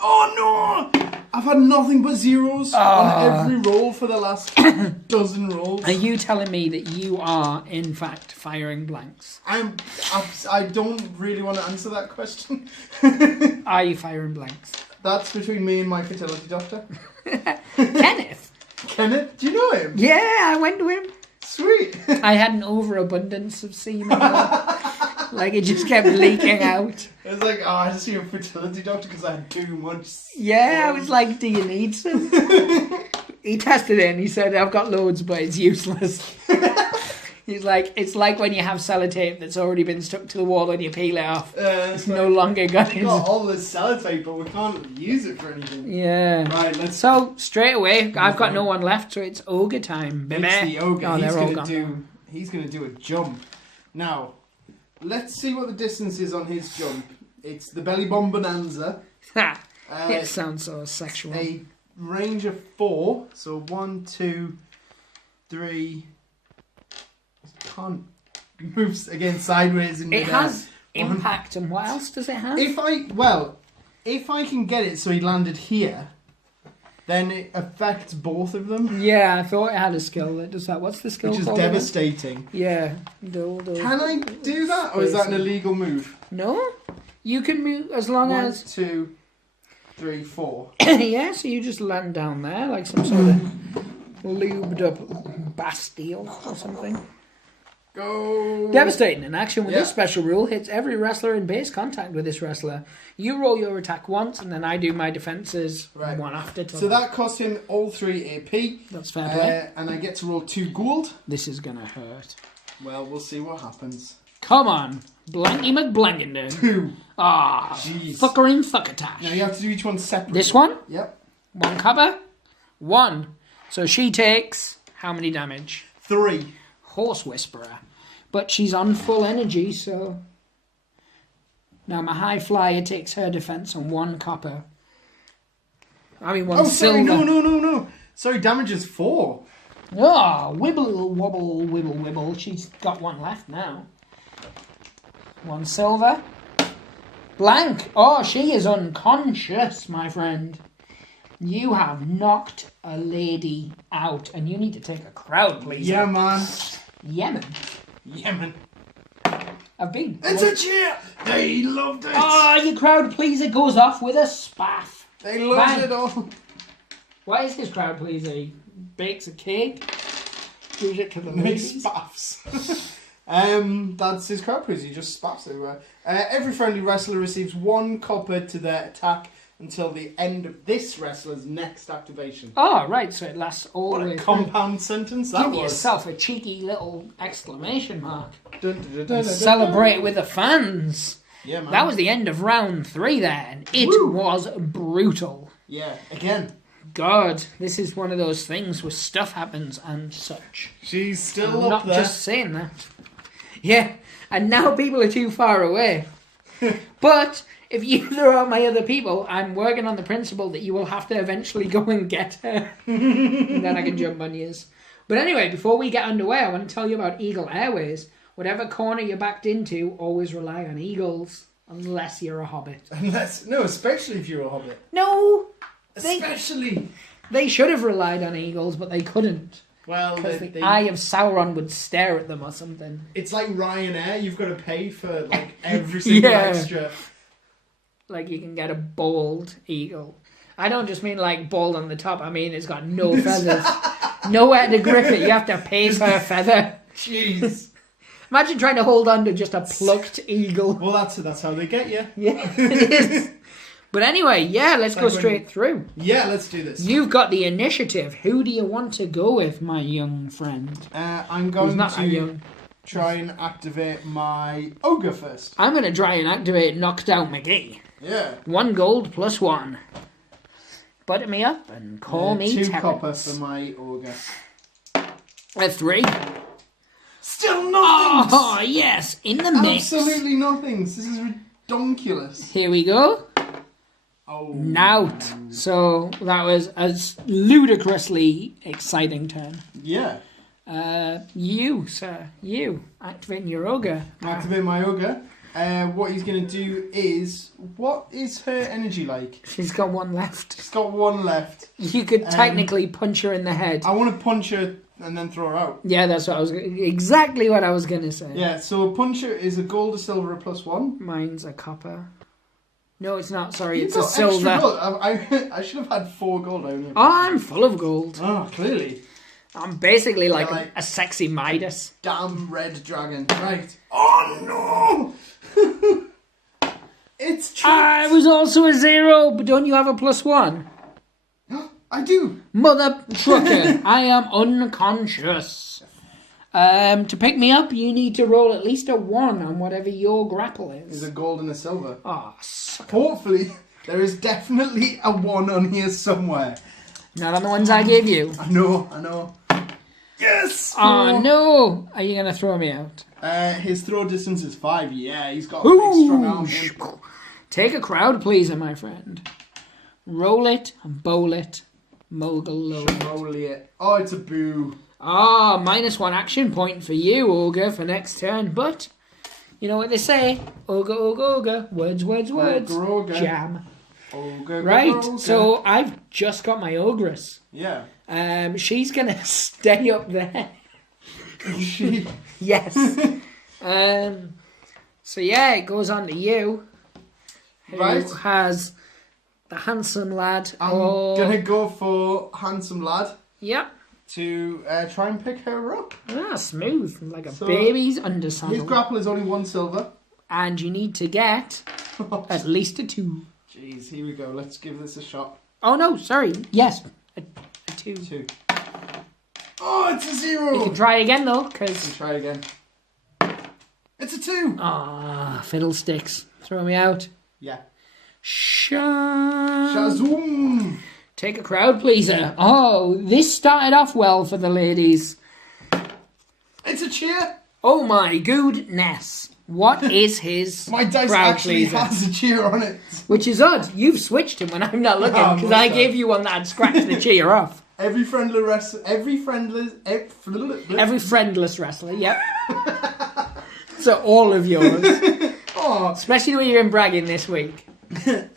Oh no! I've had nothing but zeros on every roll for the last dozen rolls. Are you telling me that you are, in fact, firing blanks? I don't really want to answer that question. Are you firing blanks? That's between me and my fertility doctor. Kenneth? Kenneth, do you know him? Yeah, I went to him. Sweet. I had an overabundance of semen. Like, it just kept leaking out. It's like, oh, I just see a fertility doctor because I had too much. Yeah, I was like, do you need some? He tested it and he said, I've got loads, but it's useless. He's like, it's like when you have sellotape that's already been stuck to the wall and you peel it off. It's No longer We've got going. all this sellotape, but we can't use it for anything. Yeah. Right, let's. So, straight away, I've got no one left, so it's ogre time, baby. It's the ogre. Oh, he's they're all gonna gone. do. He's gonna do a jump. Now, let's see what the distance is on his jump. It's the belly bomb bonanza. Ha! It sounds so sexual. A range of 4. So 1, 2, 3. Can't moves again sideways in It midair. has impact, and what else does it have? If I can get it so he landed here, then it affects both of them, Yeah, I thought it had a skill that does that. What's the skill which is called again? devastating. Yeah. Can I do that, or is that an illegal move? No? You can move as long 1, as... 2, 3, 4. Yeah, so you just land down there like some sort of lubed up Bastille or something. Go. Devastating in action with Yeah. this special rule hits every wrestler in base contact with this wrestler. You roll your attack once, and then I do my defenses one after. So that cost him all 3 AP. That's fair play. And I get to roll 2 gold. This is gonna hurt. Well, we'll see what happens. Come on, Blanky McBlankenden. 2. Ah, Jeez. fuckering fuckatash. Now you have to do each one separately. This one, Yep. 1 cover, 1. So she takes how many damage? 3. Horse Whisperer. But she's on full energy, so... Now my high flyer takes her defense on 1 copper. I mean 1 silver. Sorry, no. Sorry, damage is 4. Oh, wibble, wobble, wibble, wibble. She's got 1 left now. 1 silver. Blank. Oh, she is unconscious, my friend. You have knocked a lady out, and you need to take a crowd, please. Yeah, man. Yemen. Yemen. I've been. It's a cheer. They loved it. Oh, your crowd pleaser goes off with a spaff. They loved Bang. it all. What is his crowd pleaser? He bakes a cake, gives it to the He ladies. spaffs. That's his crowd pleaser. He just spaffs everywhere. Every friendly wrestler receives 1 copper to their attack until the end of this wrestler's next activation. Oh, right, so it lasts all What the a way through. compound sentence that Give was. yourself a cheeky little exclamation mark. Dun, dun, dun, dun, dun, Celebrate dun. with the fans. Yeah, man. That was the end of round 3 there, and it Woo. was brutal. Yeah, again. God, this is one of those things where stuff happens and such. She's still I'm up not there. just saying that. Yeah, and now people are too far away. But if you throw out my other people, I'm working on the principle that you will have to eventually go and get her. And then I can jump on yours. But anyway, before we get underway, I want to tell you about Eagle Airways. Whatever corner you're backed into, always rely on eagles. Unless you're a hobbit. Especially if you're a hobbit. No! Especially. They should have relied on eagles, but they couldn't. Well, Because the eye of Sauron would stare at them or something. it's like Ryanair. You've got to pay for like every single Yeah. extra. Like you can get a bald eagle. I don't just mean like bald on the top. I mean it's got no feathers. Nowhere to grip it. You have to pay per feather. Jeez. Imagine trying to hold on to just a plucked eagle. Well, that's how they get you. Yeah, it is. But anyway, yeah, let's go Like when- straight through. Yeah, let's do this. You've got the initiative. Who do you want to go with, my young friend? I'm Who's going not that to young. try and activate my ogre first. I'm going to try and activate Knockdown McGee. Yeah. 1 gold plus 1. Butter me up and call me 2 Terrence. copper for my ogre. A 3. Still nothing. Oh, yes, in the mix. Absolutely nothing. This is ridiculous. Here we go. Oh. Nout. So that was a ludicrously exciting turn. Yeah. You, sir. You. Activating your ogre. Activate my ogre. What he's going to do is... What is her energy like? She's got 1 left. She's got 1 left. You could technically punch her in the head. I want to punch her and then throw her out. Yeah, that's what I was... Exactly what I was going to say. Yeah, so a puncher is a gold, a silver, a +1. Mine's a copper. No, it's not. Sorry, You've it's a got extra silver. gold. I should have had 4 gold. Oh, I'm full of gold. Oh, clearly. I'm basically like, like- a sexy Midas. Damn red dragon. Right. Oh, no! It's true. I was also a 0, but don't you have a +1? I do. Mother trucker, I am unconscious. To pick me up, you need to roll at least a 1 on whatever your grapple There's is. a gold and a silver. Oh, suck. Hopefully, there is definitely a 1 on here somewhere. Not on the ones I gave you. I know. Yes! Oh, no. Are you going to throw me out? His throw distance is 5. Yeah, he's got a big strong arm. Ooh. Take a crowd pleaser, my friend. Roll it, bowl it, mogul load. Roll it. Oh, it's a boo. Ah, -1 action point for you, Ogre, for next turn. But, you know what they say. Ogre, ogre, ogre. Words, words, words. Ogre, ogre. Jam. Ogre, Right, ogre. so I've just got my Ogress. Yeah. She's going to stay up there. She... Yes. So yeah, it goes on to you. Who Right. has the handsome lad. I'm or... gonna go for handsome lad Yep. to try and pick her up. Ah, smooth. Like a So, baby's His undersaddle. grapple is only 1 silver. And you need to get at least a 2. Jeez, here we go. Let's give this a shot. Oh no, sorry. Yes, a 2. 2. Oh, it's a 0. You can try again though, Let's because... try again. It's a 2. Ah, fiddlesticks. Throw me out. Yeah. Shazoom. Shazoom. Take a crowd pleaser. Oh, this started off well for the ladies. It's a cheer. Oh my goodness. What is his My dice crowd actually pleaser? has a cheer on it. Which is odd. You've switched him when I'm not looking Oh, because must I have. gave you one that had scratched the cheer off. Every friendless Wrestler, yep. So all of yours. Oh, Especially when you're in bragging this week. hey,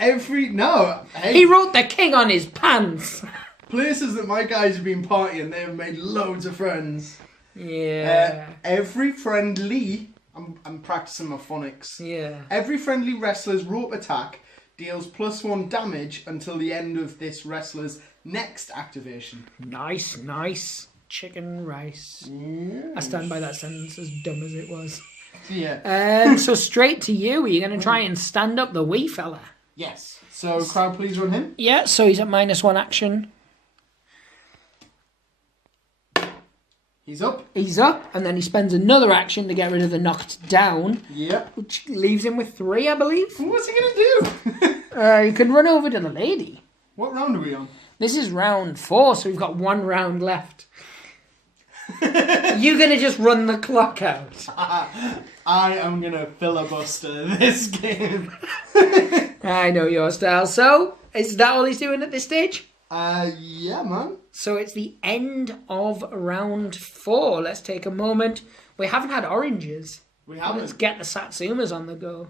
He wrote the king on his pants. places that my guys have been partying, they have made loads of friends. Yeah. Every friendly, I'm practicing my phonics. Yeah. Every friendly wrestler's rope attack deals +1 damage until the end of this wrestler's next activation. Nice, nice. Chicken rice. Yeah. I stand by that sentence, as dumb as it was. Yeah. So straight to you. Are you going to try and stand up the wee fella? Yes. So, crowd please run him. Yeah, so he's at -1 action. He's up. He's up, and then he spends another action to get rid of the knocked down, Yep. which leaves him with 3, I believe. What's he going to do? You can run over to the lady. What round are we on? This is round 4, so we've got 1 round left. You're going to just run the clock out. I am going to filibuster this game. I know your style. So, is that all he's doing at this stage? Yeah, man. So it's the end of round 4. Let's take a moment. We haven't had oranges. We haven't. Let's get the Satsumas on the go.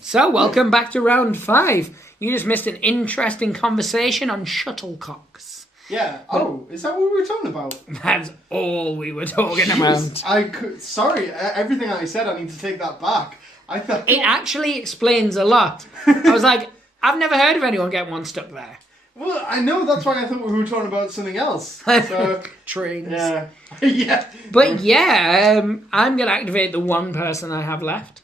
So, welcome back to round 5. You just missed an interesting conversation on shuttlecocks. Yeah. Oh, is that what we were talking about? That's all we were talking Jeez, about. Sorry, everything I said, I need to take that back. I thought It actually explains a lot. I was like, I've never heard of anyone getting one stuck there. Well, I know, that's why I thought we were talking about something else. So, Trains. yeah. Yeah. But yeah, I'm going to activate the one person I have left.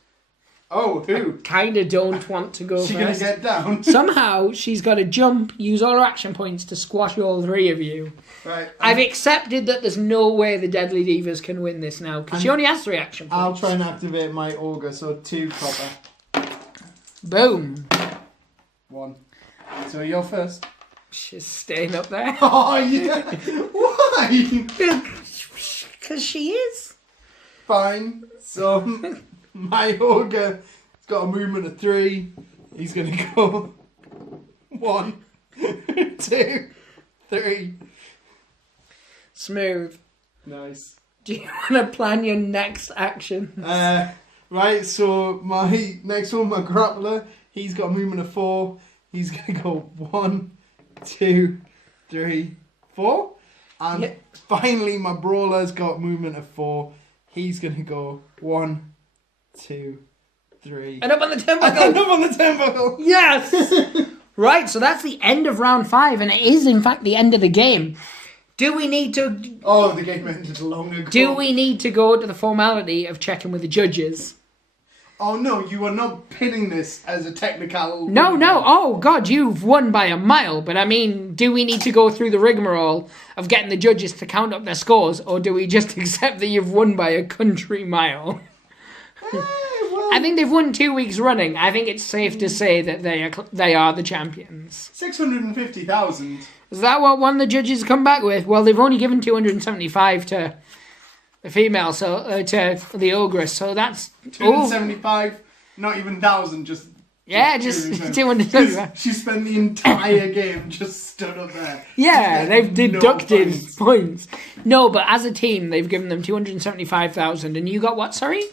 Oh, who? Kind of don't want to go She gonna first. get down? Somehow, she's got to jump, use all her action points to squash all 3 of you. Right. I've accepted that there's no way the Deadly Divas can win this now, because she only has 3 action points. I'll try and activate my Augur, so 2 copper. Boom. 1. So you're first. She's staying up there. Oh, yeah. Why? Because she is. Fine. So, my Augur has got a movement of 3. He's going to go 1, 2, 3. Smooth. Nice. Do you want to plan your next action? Right, so my next one, my grappler, he's got a movement of 4. He's going to go 1, 2, 3, 4. And Yeah. finally, my brawler's got movement of 4. He's going to go 1, 2, 3. And up on the And turnbuckle. up on the turnbuckle. Yes! Right, so that's the end of round 5, and it is, in fact, the end of the game. Do we need to... Oh, the game ended long ago. Do we need to go to the formality of checking with the judges? Oh, no, you are not pinning this as a technical... No. Oh, God, you've won by a mile. But, I mean, do we need to go through the rigmarole of getting the judges to count up their scores, or do we just accept that you've won by a country mile? Well, I think they've won 2 weeks running. I think it's safe to say that they are the champions. 650,000. Is that what one of the judges come back with? Well, they've only given 275 to the female, so to the ogress. So that's 275, not even 1,000, just 275. She spent the entire game just stood up there. Yeah, they've deducted No points. No, but as a team, they've given them 275,000, and you got what? Sorry.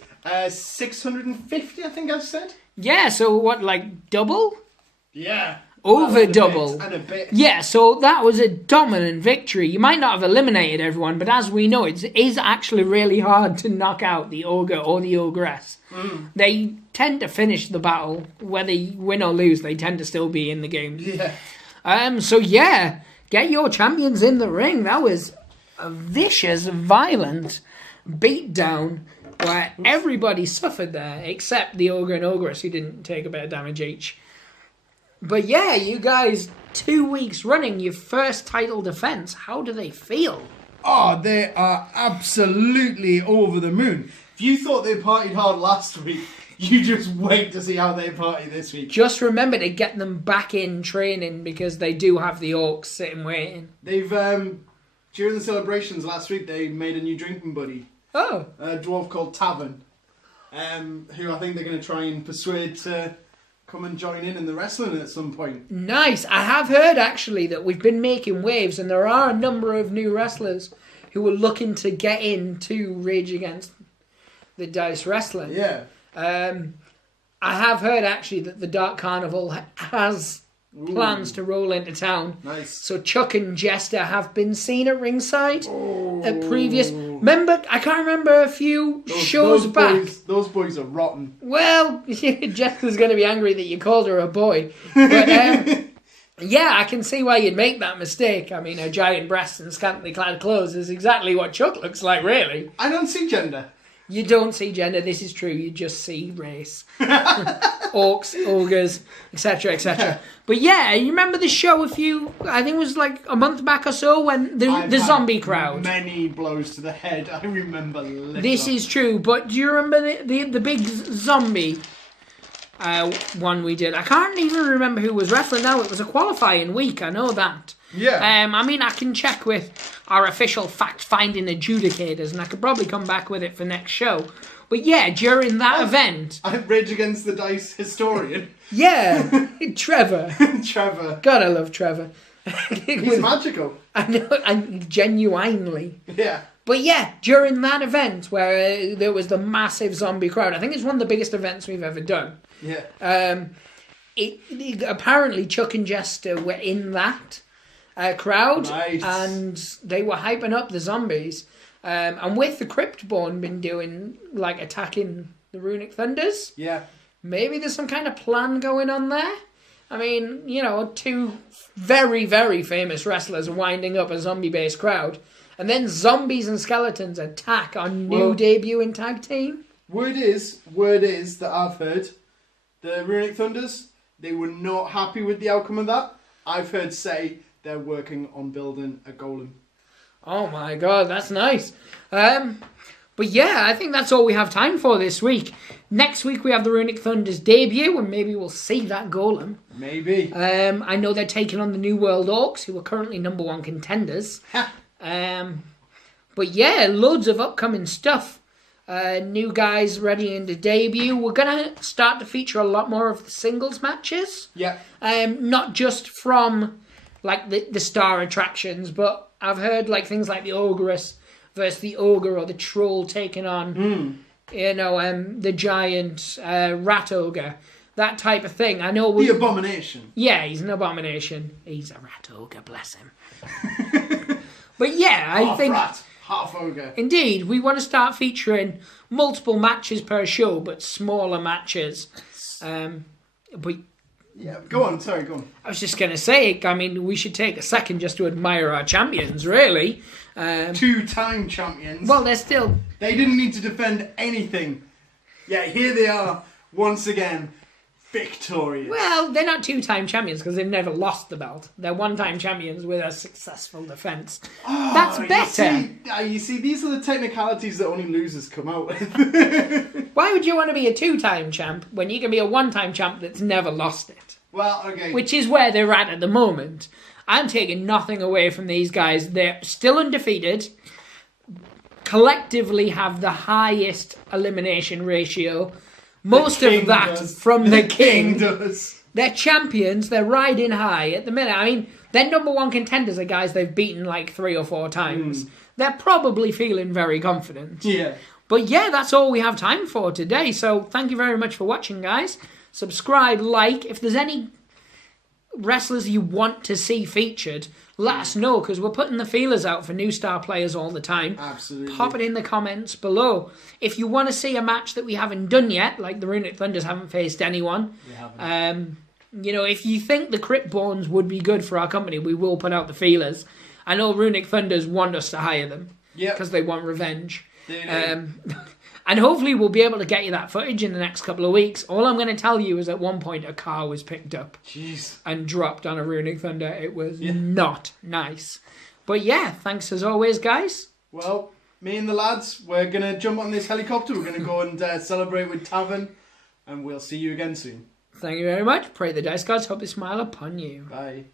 650, I think I said. Yeah. So what? Like double? Yeah. Over double. And a bit. Yeah, so that was a dominant victory. You might not have eliminated everyone, but as we know, it is actually really hard to knock out the ogre or the ogress. They tend to finish the battle, whether you win or lose. They tend to still be in the game. Yeah. So yeah, get your champions in the ring. That was a vicious, violent beatdown where everybody suffered there, except the ogre and ogress, who didn't take a bit of damage each. But yeah, you guys, 2 weeks running, your first title defense. How do they feel? Oh, they are absolutely over the moon. If you thought they partied hard last week, you just wait to see how they party this week. Just remember to get them back in training, because they do have the orcs sitting waiting. They've, during the celebrations last week, they made a new drinking buddy. Oh. A dwarf called Tavern. Who I think they're going to try and persuade to come and join in the wrestling at some point. Nice. I have heard, actually, that we've been making waves, and there are a number of new wrestlers who are looking to get into Rage Against the Dice Wrestling. Yeah. I have heard, actually, that the Dark Carnival has plans to roll into town. Nice. So Chuck and Jester have been seen at ringside at previous... Remember, I can't remember a few shows back. Those boys are rotten. Well, Jester's going to be angry that you called her a boy. But yeah, I can see why you'd make that mistake. I mean, her giant breasts and scantily clad clothes is exactly what Chuck looks like, really. I don't see gender. You don't see gender, this is true. You just see race. Orcs, ogres, etc., etc. But yeah, you remember the show I think it was like a month back or so, when the zombie crowd. Many blows to the head. I remember little. This is true, but do you remember the big zombie one we did? I can't even remember who was wrestling now. It was a qualifying week, I know that. Yeah. I mean, I can check with our official fact-finding adjudicators, and I could probably come back with it for next show. But yeah, during that event... I'm Rage Against the Dice historian. Yeah, Trevor. Trevor. God, I love Trevor. He's magical. I know, and genuinely. Yeah. But yeah, during that event where there was the massive zombie crowd, I think it's one of the biggest events we've ever done. Yeah. Apparently Chuck and Jester were in that crowd, nice. And they were hyping up the zombies. And with the Cryptborn been doing, like, attacking the Runic Thunders, yeah, maybe there's some kind of plan going on there. I mean, you know, two very, very famous wrestlers are winding up a zombie-based crowd, and then zombies and skeletons attack our new debut in tag team. Word is that I've heard the Runic Thunders, they were not happy with the outcome of that. I've heard say they're working on building a golem. Oh my god, that's nice. But yeah, I think that's all we have time for this week. Next week we have the Runic Thunders debut, and maybe we'll see that golem. Maybe. I know they're taking on the New World Orcs, who are currently #1 contenders. But yeah, loads of upcoming stuff. New guys ready in the debut. We're going to start to feature a lot more of the singles matches. Yeah. Not just from like the star attractions, but I've heard like things like the Ogress versus the Ogre, or the Troll taking on, the giant Rat Ogre. That type of thing. I know the Abomination. Yeah, he's an abomination. He's a Rat Ogre, bless him. But yeah, I think... Rat, half ogre. Indeed, we want to start featuring multiple matches per show, but smaller matches. But... Yeah, go on, sorry, go on. I was just going to say, I mean, we should take a second just to admire our champions, really. 2-time champions. Well, they're still... They didn't need to defend anything. Yeah, here they are, once again, victorious. Well, they're not 2-time champions because they've never lost the belt. They're 1-time champions with a successful defence. That's better. You see, these are the technicalities that only losers come out with. Why would you want to be a 2-time champ when you can be a 1-time champ that's never lost it? Well, okay. Which is where they're at the moment. I'm taking nothing away from these guys. They're still undefeated. Collectively have the highest elimination ratio. Most of that from the king. Does. They're champions. They're riding high at the minute. I mean, their #1 contenders are guys they've beaten like 3 or 4 times. They're probably feeling very confident. Yeah. But yeah, that's all we have time for today. So thank you very much for watching, guys. Subscribe, like. If there's any wrestlers you want to see featured, let us know, because we're putting the feelers out for new star players all the time. Absolutely. Pop it in the comments below. If you want to see a match that we haven't done yet, like the Runic Thunders haven't faced anyone, if you think the Cryptborns would be good for our company, we will put out the feelers. I know Runic Thunders want us to hire them because they want revenge. And hopefully we'll be able to get you that footage in the next couple of weeks. All I'm going to tell you is at one point a car was picked up and dropped on a Runic Thunder. It was not nice. But yeah, thanks as always, guys. Well, me and the lads, we're going to jump on this helicopter. We're going to go and celebrate with Tavern. And we'll see you again soon. Thank you very much. Pray the dice gods hope they smile upon you. Bye.